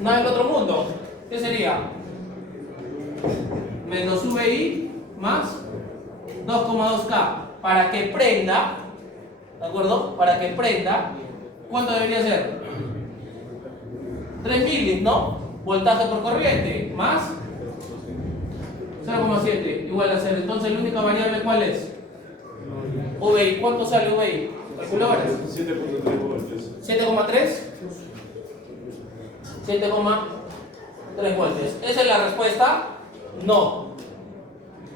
Nada del otro mundo. ¿Qué sería? Menos VI más 2,2K. Para que prenda, ¿de acuerdo? Para que prenda, ¿cuánto debería ser? 3 milis, ¿no? Voltaje por corriente más 0,7 igual a 0. Entonces la única variable, ¿cuál es? VI. ¿Cuánto sale VI? Calculadores. 7.3 voltios. 7,3. 7,3 voltios. ¿Esa es la respuesta? No.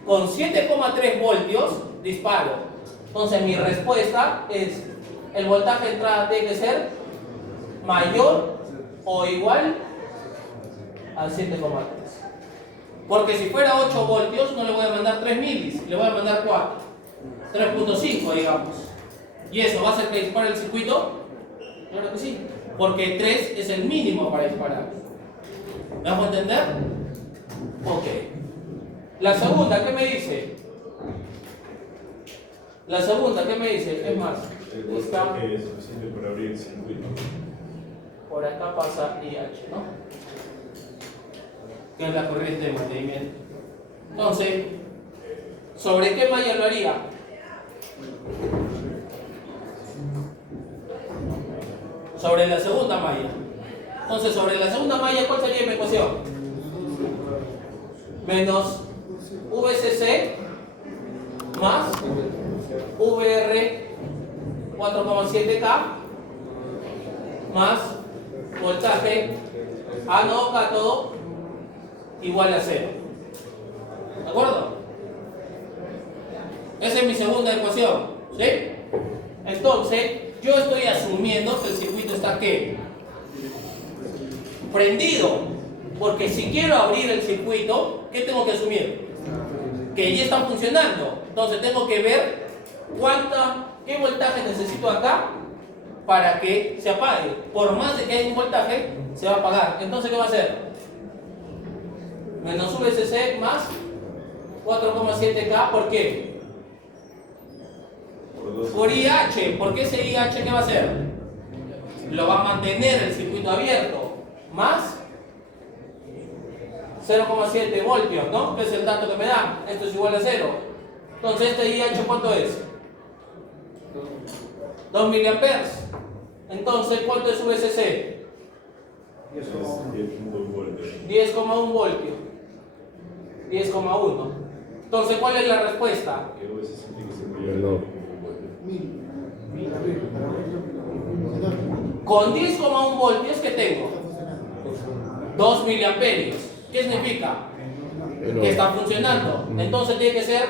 Con 7,3 voltios disparo. Entonces mi respuesta es: el voltaje de entrada tiene que ser mayor o igual al 7,3. Porque si fuera 8 voltios no le voy a mandar 3 milis, le voy a mandar 4. 3.5 digamos. ¿Y eso va a hacer que dispare el circuito? Claro que sí. Porque 3 es el mínimo para disparar. ¿Me hago entender? Ok. La segunda, ¿qué me dice? La segunda, ¿qué me dice? Es más, El está voltaje es suficiente para abrir el circuito. por acá pasa IH, ¿no? Que es la corriente de mantenimiento. Entonces, ¿sobre qué malla lo haría? Sobre la segunda malla. Entonces, sobre la segunda malla, ¿cuál sería mi ecuación? Menos VCC más VR 4,7K más voltaje ánodo, cátodo igual a 0. ¿De acuerdo? Esa es mi segunda ecuación, ¿sí? Entonces, yo estoy asumiendo que el circuito está ¿qué? Prendido. Porque si quiero abrir el circuito, ¿qué tengo que asumir? Que ya está funcionando. Entonces tengo que ver qué voltaje necesito acá para que se apague. Por más de que haya un voltaje, se va a apagar. Entonces, ¿qué va a hacer? Menos VSC más 4,7K. ¿Por qué? Por IH. ¿Por qué ese IH qué va a hacer? Lo va a mantener el circuito abierto. Más 0,7 voltios, ¿no? Que es el dato que me dan. Esto es igual a 0. Entonces, este IH, ¿cuánto es? 2 miliamperes. Entonces, ¿cuánto es VSC? 10,1 voltios. 10,1. Entonces, ¿cuál es la respuesta? Menor. Con 10,1 voltios, ¿qué tengo? 2 miliamperios. ¿Qué significa? Menor. Que está funcionando. Entonces tiene que ser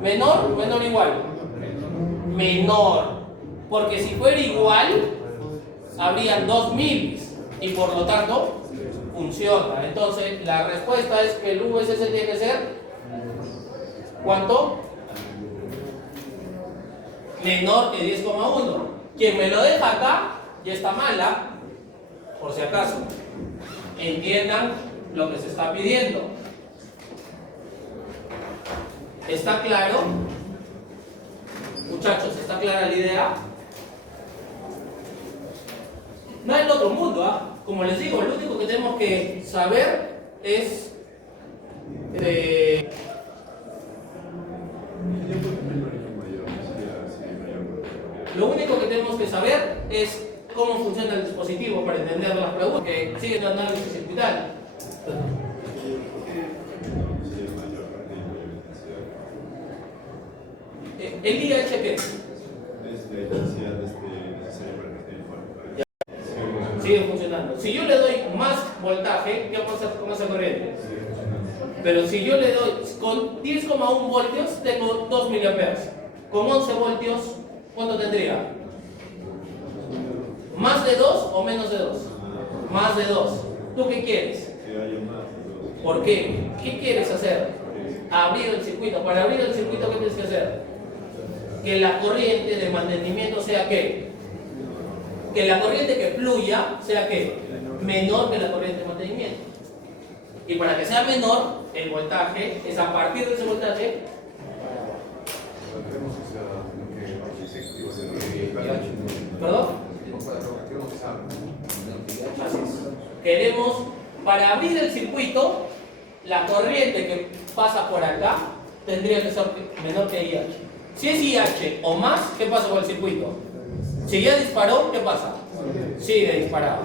Menor. menor o igual. Menor. Porque si fuera igual, habrían 2 milis. Y por lo tanto, funciona. Entonces, la respuesta es que el VSC tiene que ser ¿cuánto? Menor que 10,1. Quien me lo deja acá ya está mala, por si acaso. Entiendan lo que se está pidiendo. ¿Está claro? Muchachos, ¿está clara la idea? No hay el otro mundo, ¿ah? Como les digo, lo único que tenemos que saber es lo único que tenemos que saber es cómo funciona el dispositivo para entender las preguntas que siguen el análisis circuital. ¿El IH qué es? Sigue funcionando. Si yo le doy más voltaje, ¿qué pasa con esa corriente? Pero si yo le doy con 10,1 voltios, tengo 2 miliamperes. Con 11 voltios, ¿cuánto tendría? ¿Más de 2 o menos de 2? Más de 2. ¿Tú qué quieres? ¿Por qué? ¿Qué quieres hacer? Abrir el circuito. Para abrir el circuito, ¿qué tienes que hacer? Que la corriente de mantenimiento sea ¿qué? Que la corriente que fluya sea ¿qué? Menor que la corriente de mantenimiento. Y para que sea menor, el voltaje es a partir de ese voltaje. ¿Perdón? Así es. Queremos, para abrir el circuito, la corriente que pasa por acá tendría que ser menor que IH. Si es IH o más, ¿qué pasa con el circuito? Si ya disparó, ¿qué pasa? Sigue disparado.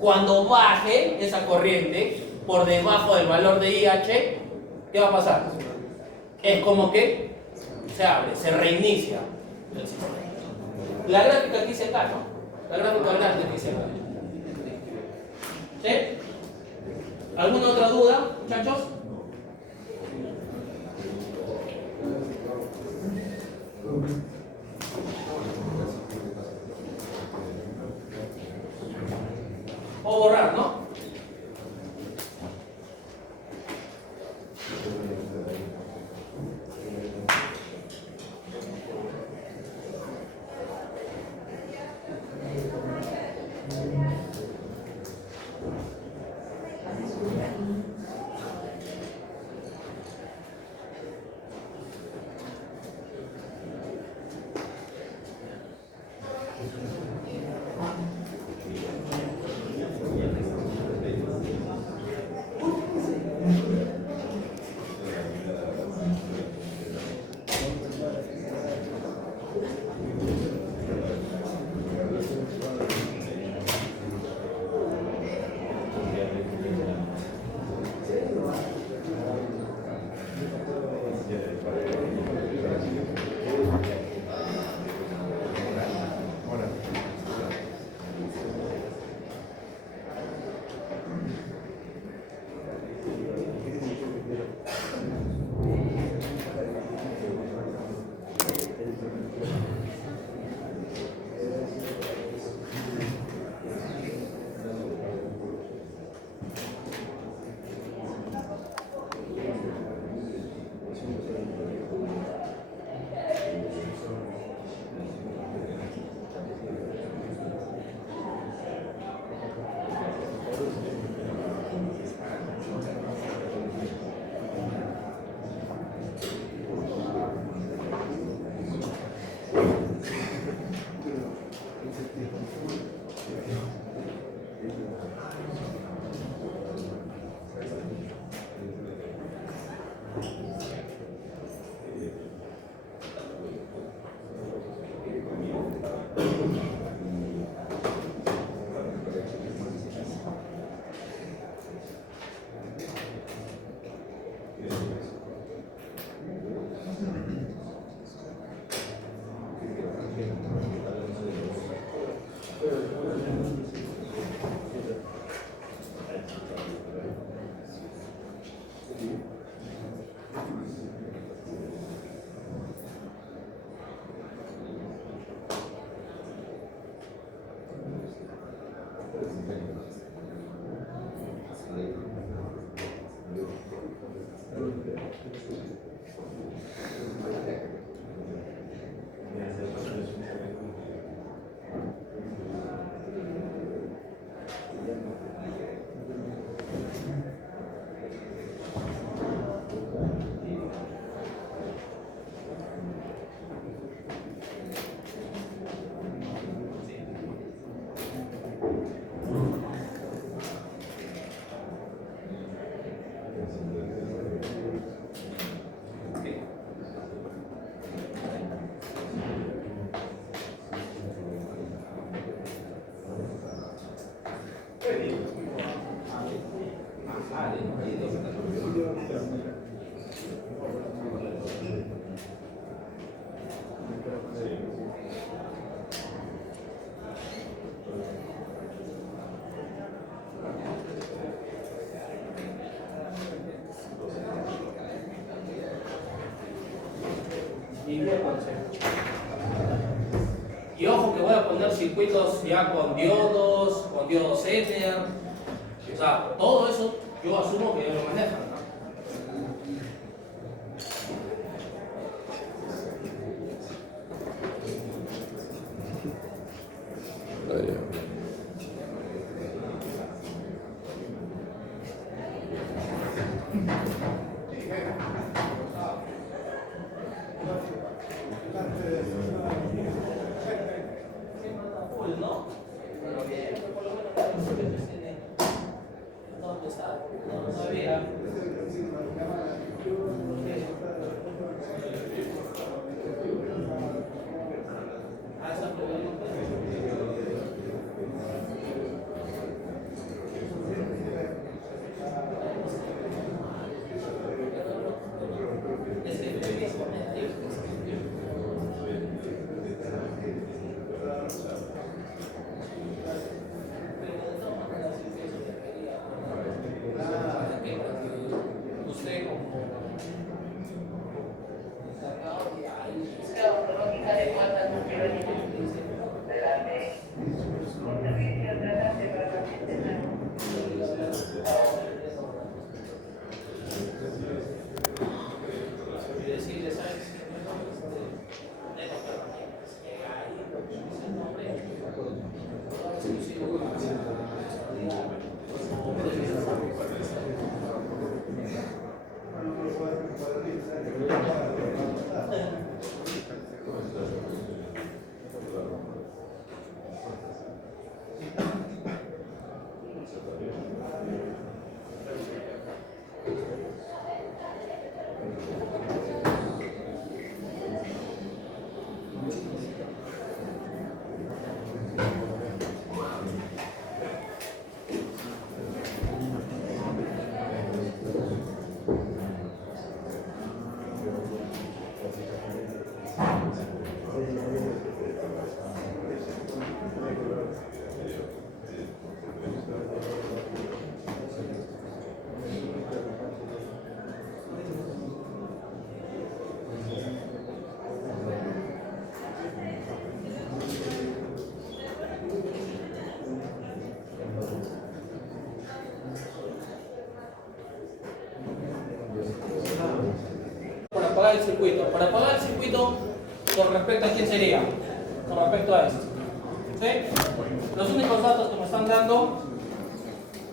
Cuando baje esa corriente por debajo del valor de IH, ¿qué va a pasar? Es como que se abre, se reinicia el sistema. La gráfica que hice acá, ¿no? La gráfica grande que hice acá. ¿Sí? ¿Alguna otra duda, muchachos? O borrar, ¿no? Y ojo que voy a poner circuitos ya con diodos Ether. O sea, todo eso yo asumo que ellos lo manejan, ¿no? Ah, ya. Full, ¿no? ¿Dónde está? No sabía. Ah, esa usted como y decirle, ¿sabes? Para apagar el circuito. Para apagar el circuito, con respecto a quién sería, con respecto a esto. ¿Sí? Los únicos datos que me están dando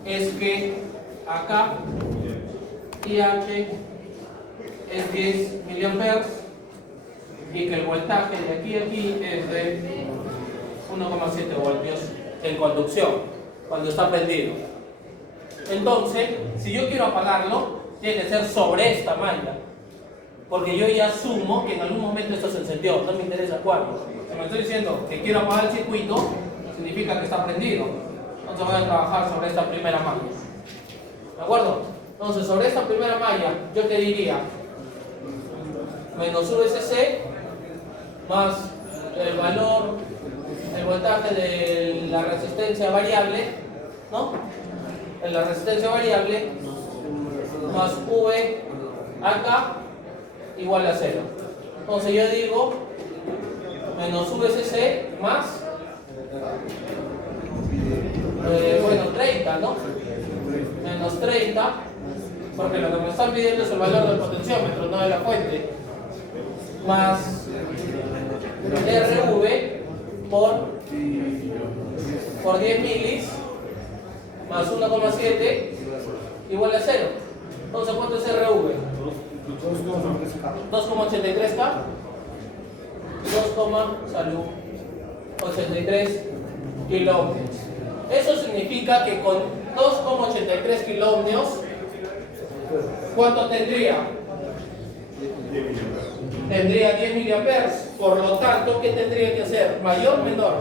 es que acá IH es 10 mA y que el voltaje de aquí a aquí es de 1,7 voltios en conducción cuando está prendido. Entonces, si yo quiero apagarlo, tiene que ser sobre esta malla, porque yo ya asumo que en algún momento esto se encendió, no me interesa cuándo. Si me estoy diciendo que quiero apagar el circuito, significa que está prendido. Entonces voy a trabajar sobre esta primera malla. ¿De acuerdo? Entonces, sobre esta primera malla, yo te diría menos VCC más el valor, el voltaje de la resistencia variable, ¿no? En la resistencia variable más V acá igual a 0. Entonces yo digo menos VCC más bueno, 30, ¿no? Menos 30, porque lo que me están pidiendo es el valor del potenciómetro, no de la fuente, más RV por 10 milis más 1,7 igual a 0. Entonces, ¿cuánto es RV? 2,83K. 2,83 kiloohms. Eso significa que con 2,83 kiloohmios, ¿cuánto tendría? Tendría 10 miliamperes. Por lo tanto, ¿qué tendría que hacer? ¿Mayor o menor?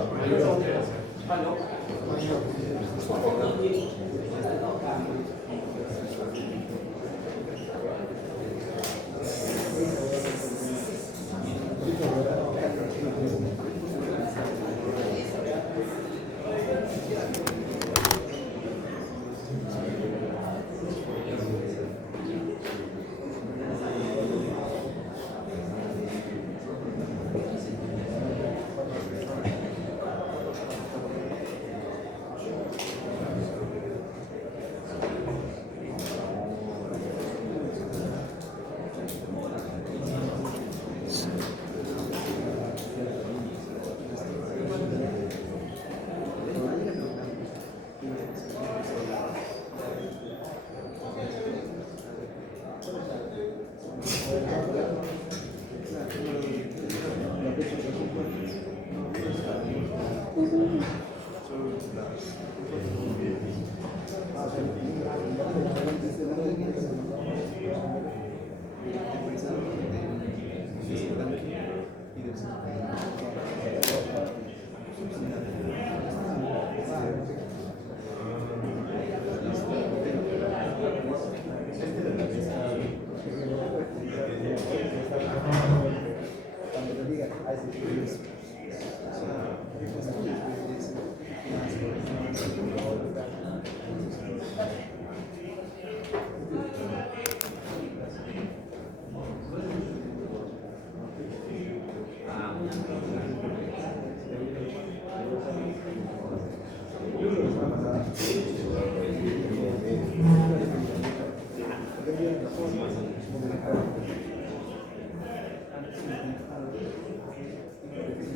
¿Aló?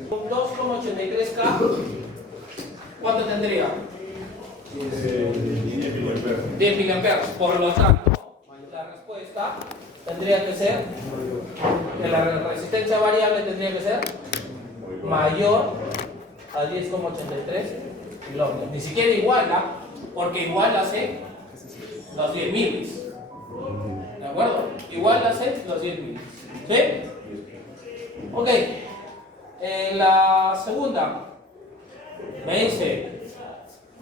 Con 2,83K, ¿cuánto tendría? 10 miliamperes. Por lo tanto, la respuesta tendría que ser, que la resistencia variable tendría que ser mayor a 10,83 kiloohmios. Ni siquiera iguala, porque igual hace los 10 milis. ¿De acuerdo? Igual hace los 10 milis. ¿Sí? Ok. La segunda me dice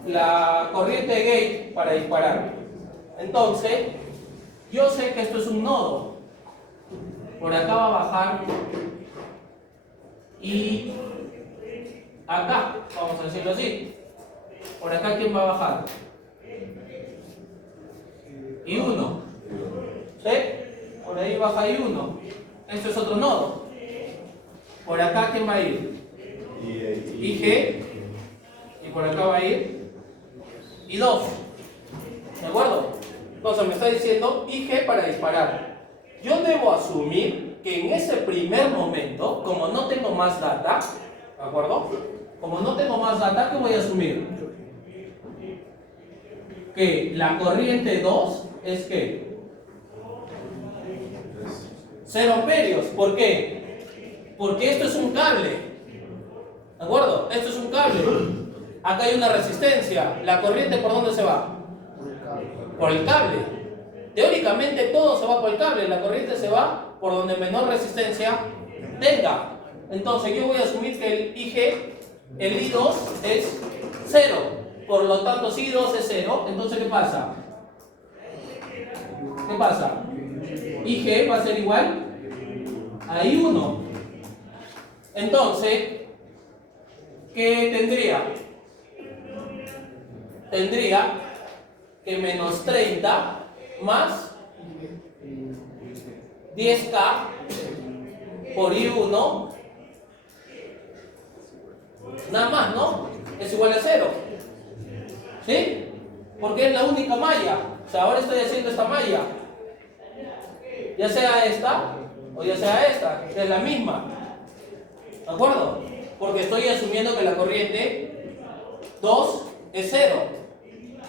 la corriente de gate para disparar. Entonces, yo sé que esto es un nodo. Por acá va a bajar y acá, vamos a decirlo así. Por acá, ¿quién va a bajar? Y 1. ¿Sí? Por ahí baja y 1. Esto es otro nodo. Por acá, ¿quién va a ir? IG. Y por acá va a ir y 2. ¿De acuerdo? Entonces me está diciendo IG para disparar. Yo debo asumir que en ese primer momento, como no tengo más data, ¿de acuerdo? Como no tengo más data, ¿qué voy a asumir? Que la corriente 2 es ¿qué? 0 amperios. ¿Por qué? Porque esto es un cable. ¿De acuerdo? Esto es un cable. Acá hay una resistencia. ¿La corriente por dónde se va? Por el cable. Teóricamente todo se va por el cable. La corriente se va por donde menor resistencia tenga. Entonces yo voy a asumir que el IG, el I2 es 0. Por lo tanto, si I2 es 0, entonces ¿qué pasa? ¿Qué pasa? IG va a ser igual a I1. Entonces, ¿qué tendría? Tendría que menos 30 más 10K por I1, nada más, ¿no? Es igual a 0. ¿Sí? Porque es la única malla. O sea, ahora estoy haciendo esta malla. Ya sea esta o ya sea esta, que es la misma. ¿De acuerdo? Porque estoy asumiendo que la corriente 2 es 0.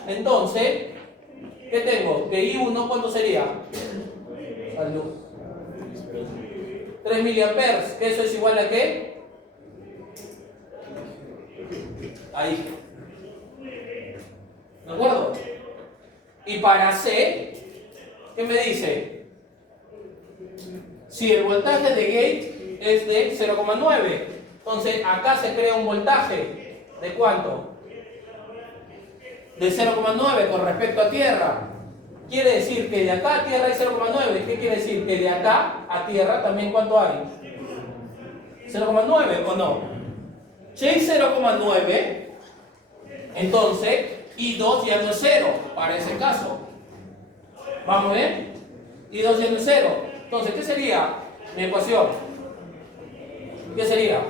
Entonces, ¿qué tengo? Que I1, ¿cuánto sería? Salud. 3 miliamperes. ¿Que eso es igual a qué? Ahí. Y para C, ¿qué me dice? Si el voltaje de gate es de 0,9, entonces acá se crea un voltaje ¿de cuánto? De 0,9 con respecto a tierra. Quiere decir que de acá a tierra hay 0,9. ¿Qué quiere decir? Que de acá a tierra también ¿cuánto hay? 0,9 o no. Si hay 0,9, entonces I2 ya no es 0 para ese caso. ¿Vamos bien? I2 ya no es 0. Entonces, ¿qué sería mi ecuación? ¿Qué sería?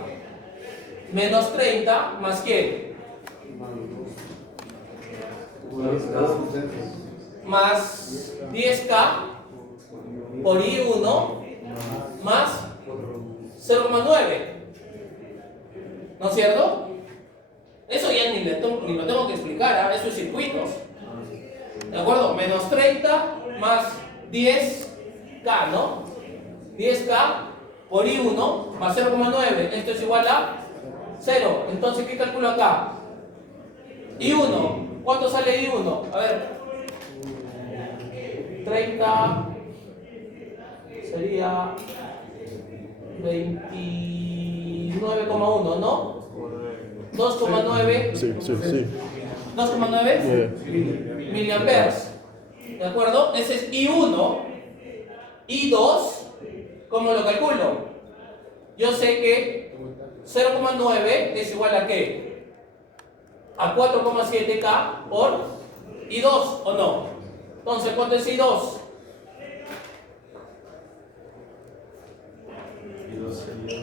Menos 30 más ¿qué? Más 10K por I1 más 0,9. ¿No es cierto? Eso ya ni lo tengo que explicar, ¿eh? Eso es circuitos. ¿De acuerdo? Menos 30 más 10K, ¿no? 10K por I1 más 0,9. Esto es igual a 0. Entonces, ¿qué calculo acá? I1. ¿Cuánto sale I1? A ver. 30 sería 29,1, ¿no? 2,9. Sí. 2,9 miliamperes. ¿De acuerdo? Ese es I1. I2, ¿cómo lo calculo? Yo sé que 0,9 es igual a ¿qué? A 4,7K por I2, ¿o no? Entonces, ¿cuánto es I2? Y 2 sería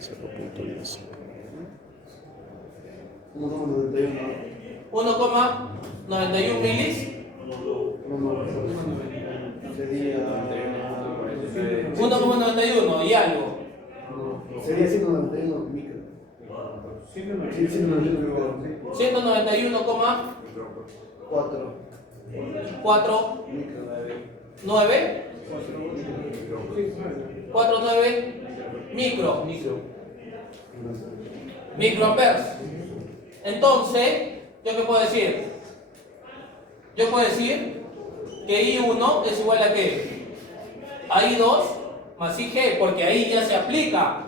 0.10. 1,91 milis. 1,91 y algo. Sería 191 micro. 191,4 4 9 49 microamperes. Entonces, ¿yo qué puedo decir? Yo puedo decir que I1 es igual a ¿qué? A I2 más IG, porque ahí ya se aplica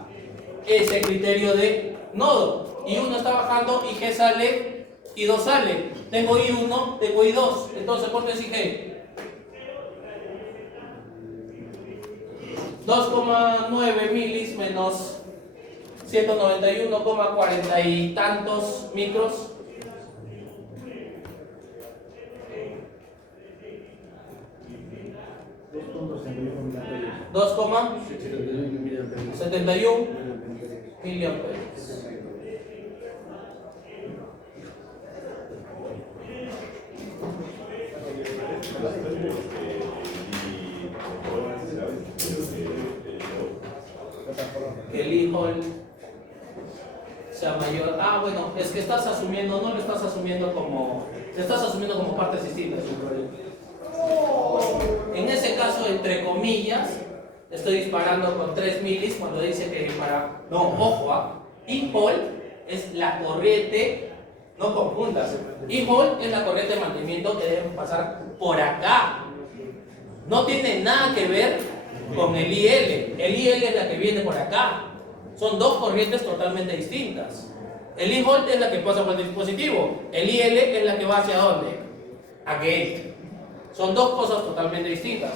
ese criterio de nodo. I1 está bajando, IG sale, I2 sale. Tengo I1, tengo I2. Entonces, ¿cuánto es IG? 2,9 milis menos 191,40 y tantos micros. 2,71 miliamperes. Que el IHOL sea mayor. Ah, bueno, es que estás asumiendo, no lo estás asumiendo como, lo estás asumiendo como partes distintas. En ese caso, entre comillas, estoy disparando con 3 milis cuando dice que para. No, ojo, IHOL es la corriente, no confundas. IHOL es la corriente de mantenimiento que debe pasar por acá. No tiene nada que ver con el IL. El IL es la que viene por acá. Son dos corrientes totalmente distintas. El IHOL es la que pasa por el dispositivo. El IL es la que va hacia dónde? A gate. Son dos cosas totalmente distintas.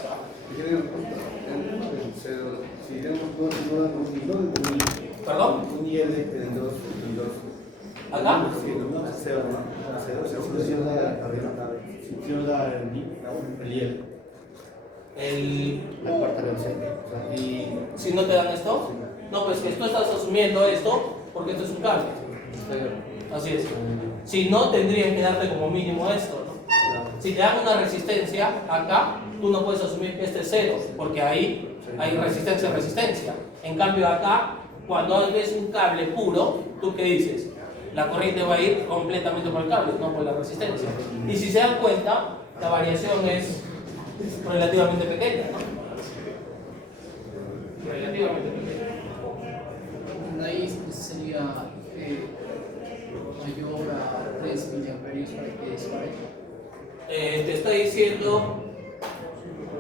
Si tenemos ¿Perdón? un IL de 2, ¿Acá? si nos da el IL. La cuarta canción. Y Si no te dan esto, no, pues que tú estás asumiendo esto porque esto es un cable. Así es. Si no, tendrían que darte como mínimo esto, ¿no? Si te dan una resistencia acá, tú no puedes asumir que este es 0, porque ahí hay resistencia. En cambio acá, cuando ves un cable puro, ¿tú qué dices? La corriente va a ir completamente por el cable, no por la resistencia. Y si se dan cuenta, la variación es relativamente pequeña, ¿no? Relativamente pequeña. Ahí sería mayor a 3 miliamperios para que dispare. te está diciendo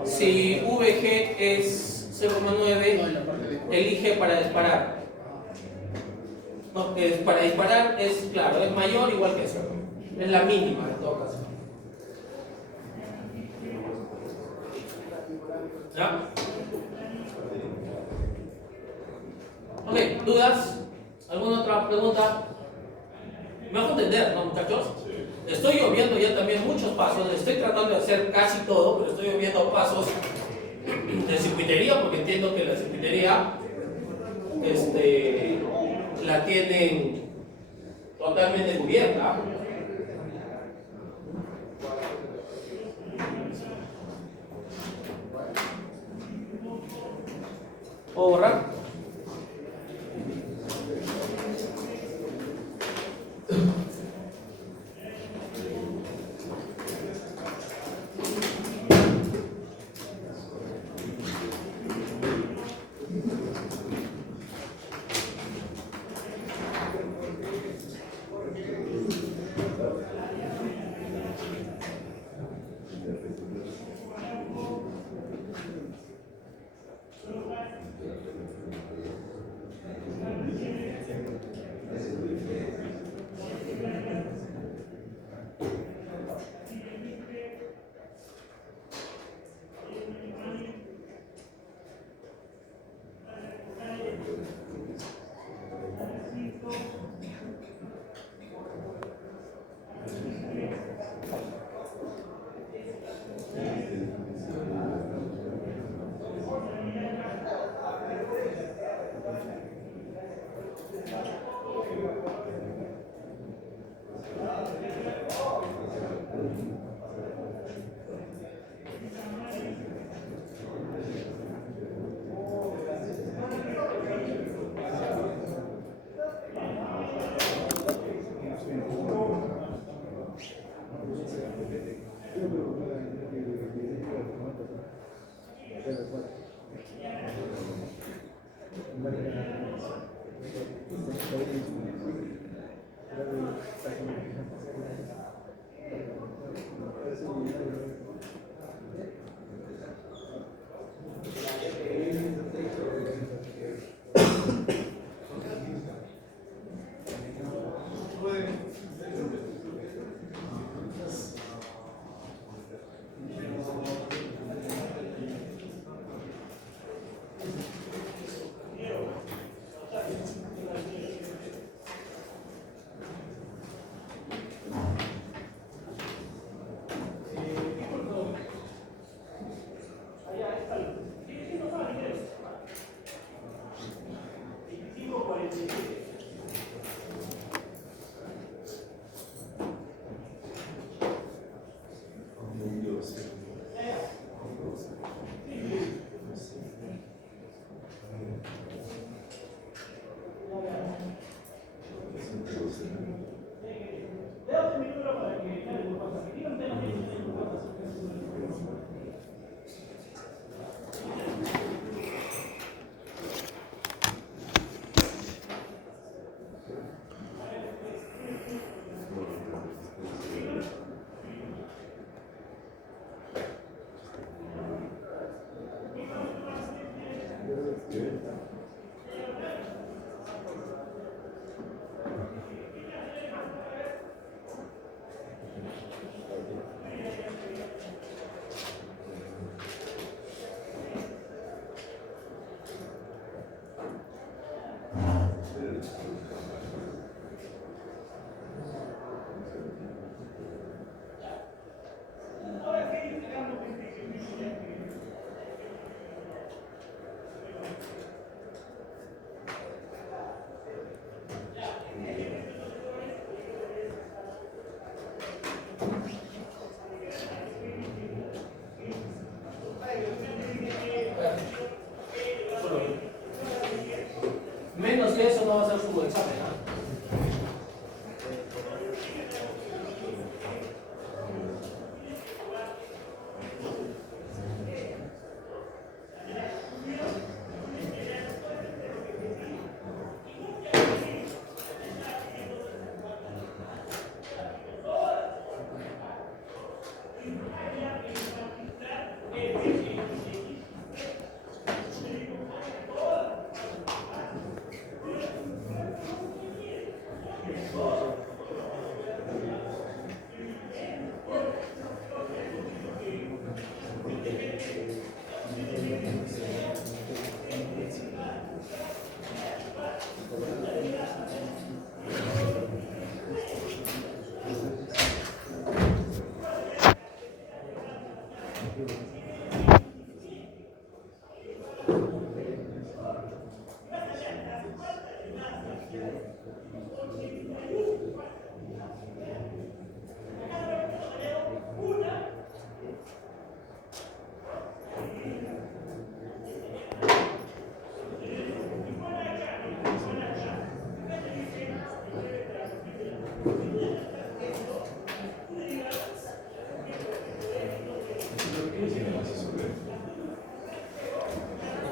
si VG es 0,9, No, en la parte de elige para disparar. No, para disparar es claro, es mayor o igual que eso. Es la mínima en todo caso. ¿Ya? Ok, ¿dudas? ¿Alguna otra pregunta? ¿Me hago entender, no, muchachos? Estoy obviando ya también muchos pasos, estoy tratando de hacer casi todo, pero estoy obviando pasos de circuitería porque entiendo que la circuitería la tienen totalmente cubierta. ¿Puedo borrar?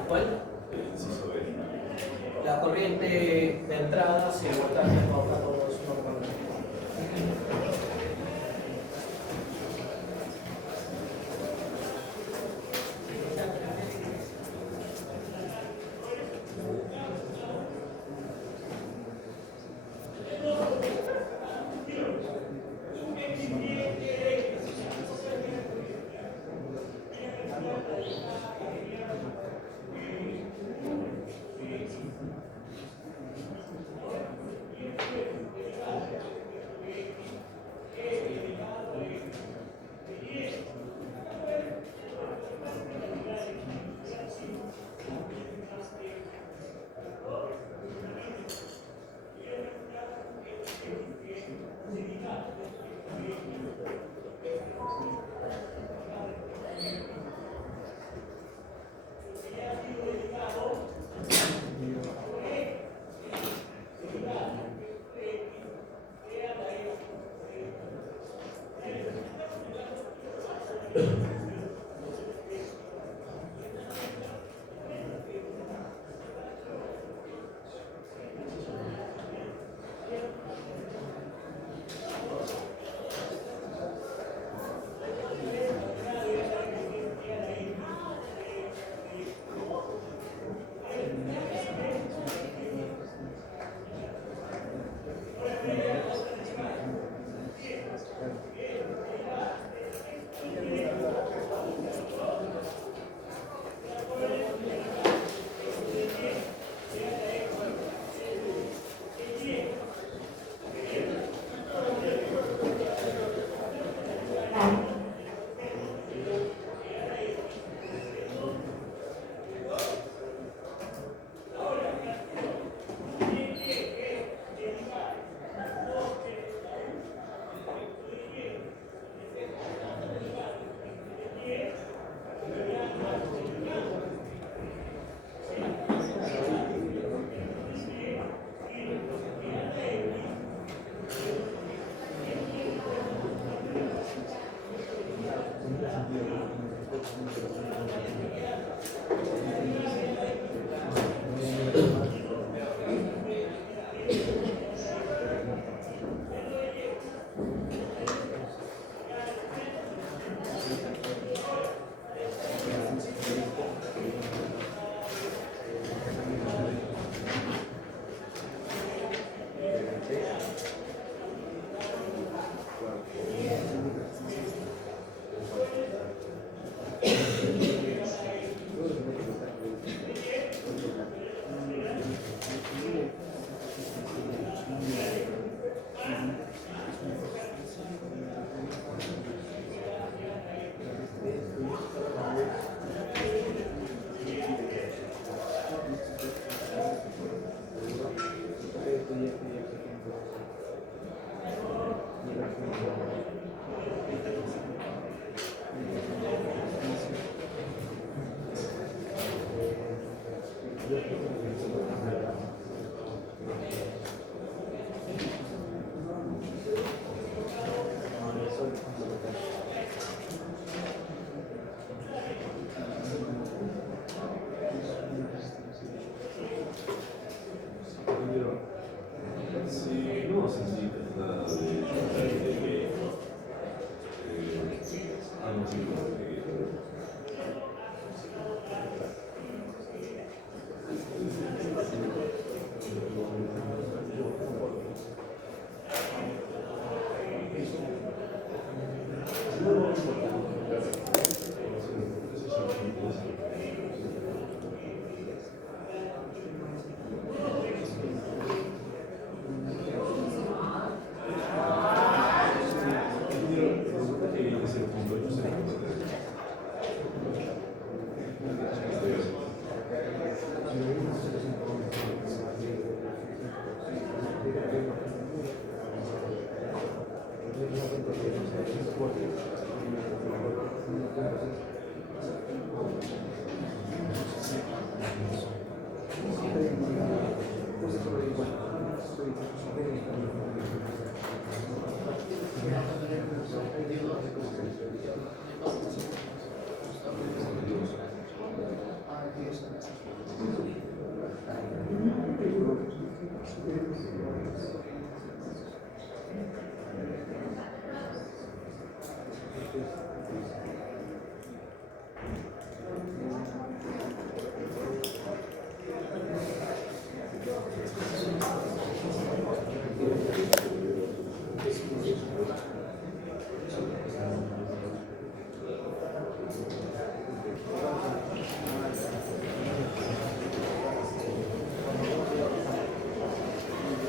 ¿Cuál? El inciso B. La corriente de entrada se bota en pauta todos normalmente.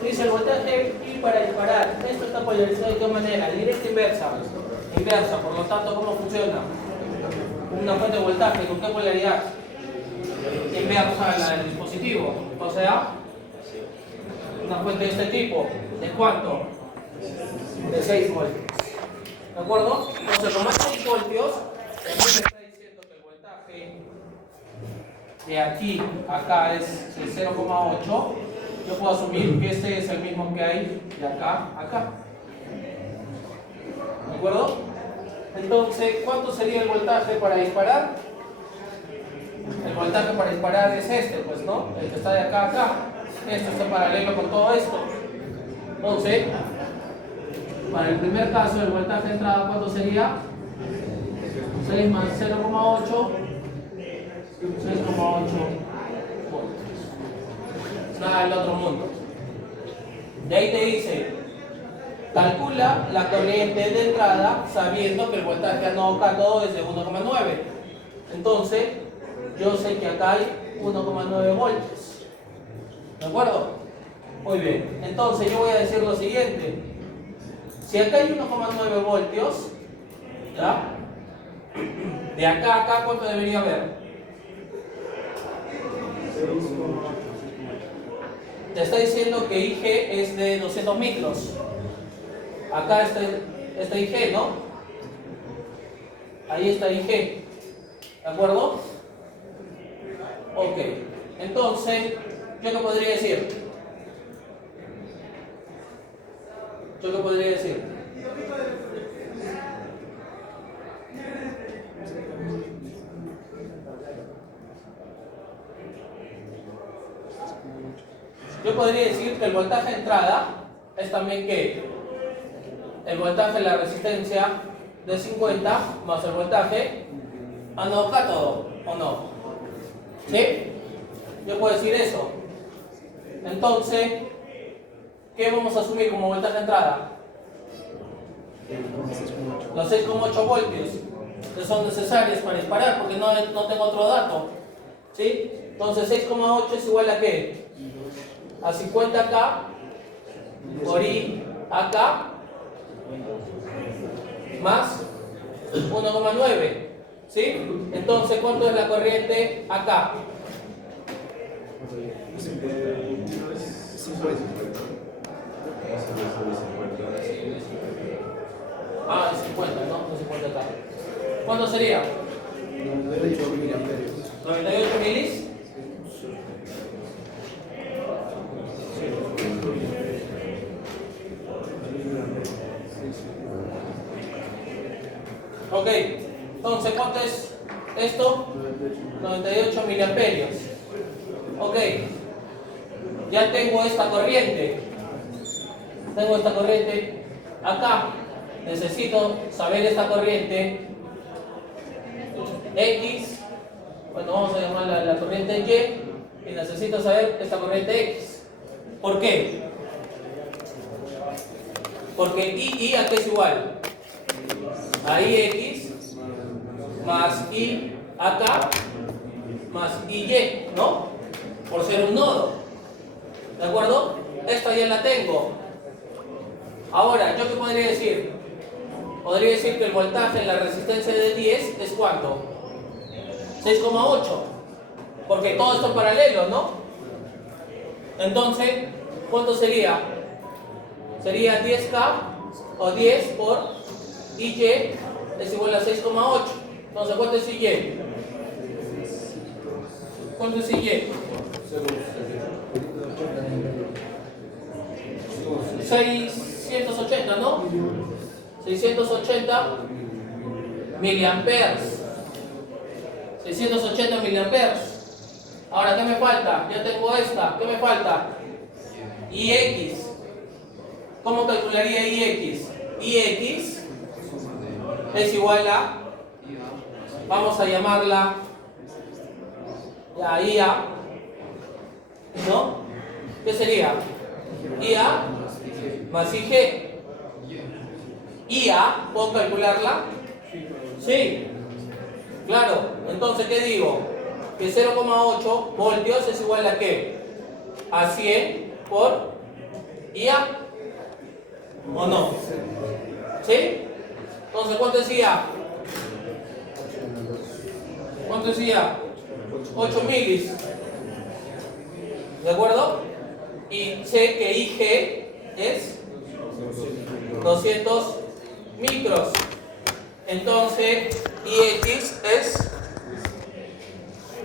Dice el voltaje I para disparar. Esto está polarizado de qué manera, directa e inversa. Inversa, por lo tanto, ¿cómo funciona? Una fuente de voltaje, ¿con qué polaridad? Inversa a la del dispositivo. O sea, una fuente de este tipo. ¿De cuánto? De 6 voltios. ¿De acuerdo? Entonces, como es 6 voltios, aquí me está diciendo que el voltaje de aquí a acá es 0,8. Yo puedo asumir que este es el mismo que hay de acá a acá. ¿De acuerdo? Entonces, ¿cuánto sería el voltaje para disparar? El voltaje para disparar es este, pues, ¿no? El que está de acá a acá. Esto está en paralelo con todo esto. Entonces, para el primer caso, el voltaje de entrada, ¿cuánto sería? 6 más 0,8. 6,8 voltios. Nada del otro mundo. De ahí te dice, calcula la corriente de entrada sabiendo que el voltaje anodo cátodo es de 1,9. Entonces, yo sé que acá hay 1,9 voltios. ¿De acuerdo? Muy bien. Entonces, yo voy a decir lo siguiente. Si acá hay 1,9 voltios, ¿ya? De acá a acá, ¿cuánto debería haber? Te está diciendo que IG es de 200 micros. Acá está IG, ¿no? Ahí está IG. ¿De acuerdo? Ok. Entonces, ¿yo qué podría decir? Yo podría decir que el voltaje de entrada es también que el voltaje de la resistencia de 50 más el voltaje anodo cátodo, ¿o no? ¿Sí? Yo puedo decir eso. Entonces, ¿qué vamos a asumir como voltaje de entrada? Los 6,8 voltios que son necesarios para disparar, porque no tengo otro dato. ¿Sí? Entonces 6,8 es igual a ¿qué? A 50K por I acá más 1,9. ¿Sí? Entonces, ¿cuánto es la corriente acá? 50. Ah, de 50, ¿no? De 50 acá. ¿Cuánto sería? 98 miliamperios. 98 milis. Ok, entonces, ¿cuánto es esto? 98 miliamperios. Ok, ya tengo esta corriente. Acá. Necesito saber esta corriente X. Bueno, vamos a llamarla la corriente Y. Y necesito saber esta corriente X. ¿Por qué? Porque I acá es igual a IX más I acá más IY, ¿no? Por ser un nodo. ¿De acuerdo? Esta ya la tengo. Ahora, ¿yo qué podría decir? Podría decir que el voltaje en la resistencia de 10 es ¿cuánto? 6,8. Porque todo esto es paralelo, ¿no? Entonces, ¿cuánto sería? Sería 10K o 10 por IY es igual a 6,8. Entonces, ¿cuánto es IY? ¿Cuánto es IY? 680, ¿no? 680 miliamperes. 680 miliamperes. Ahora, ¿qué me falta? Ya tengo esta. ¿Qué me falta? IX. ¿Cómo calcularía IX? IX es igual a, vamos a llamarla la IA, ¿no? ¿Qué sería? IA más IG. IA, ¿puedo calcularla? Sí, claro. Entonces, ¿qué digo? Que 0,8 voltios es igual a ¿qué? A 100 por IA, ¿o no? ¿Sí? Entonces, ¿cuánto es IA? ¿Cuánto es IA? 8 milis. ¿De acuerdo? Y sé que IG es 200 micros. Entonces, IX es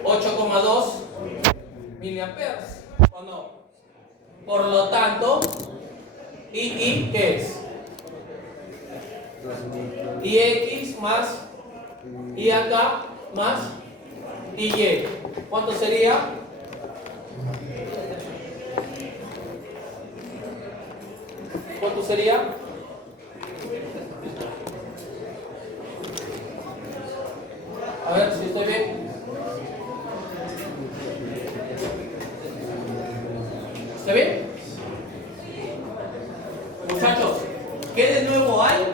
8,2 miliamperes, ¿o no? Por lo tanto, II, ¿qué es? IX más IAK más IY. ¿Cuánto sería? ¿Cuánto sería? A ver si estoy bien. ¿Está bien? Muchachos, ¿qué de nuevo hay?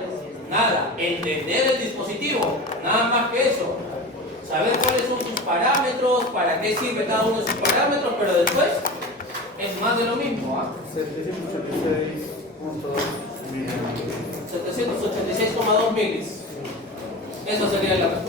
Nada. Entender el dispositivo. Nada más que eso. Saber cuáles son sus parámetros, para qué sirve cada uno de sus parámetros, pero después es más de lo mismo. 786,2 milis. Eso sería la respuesta.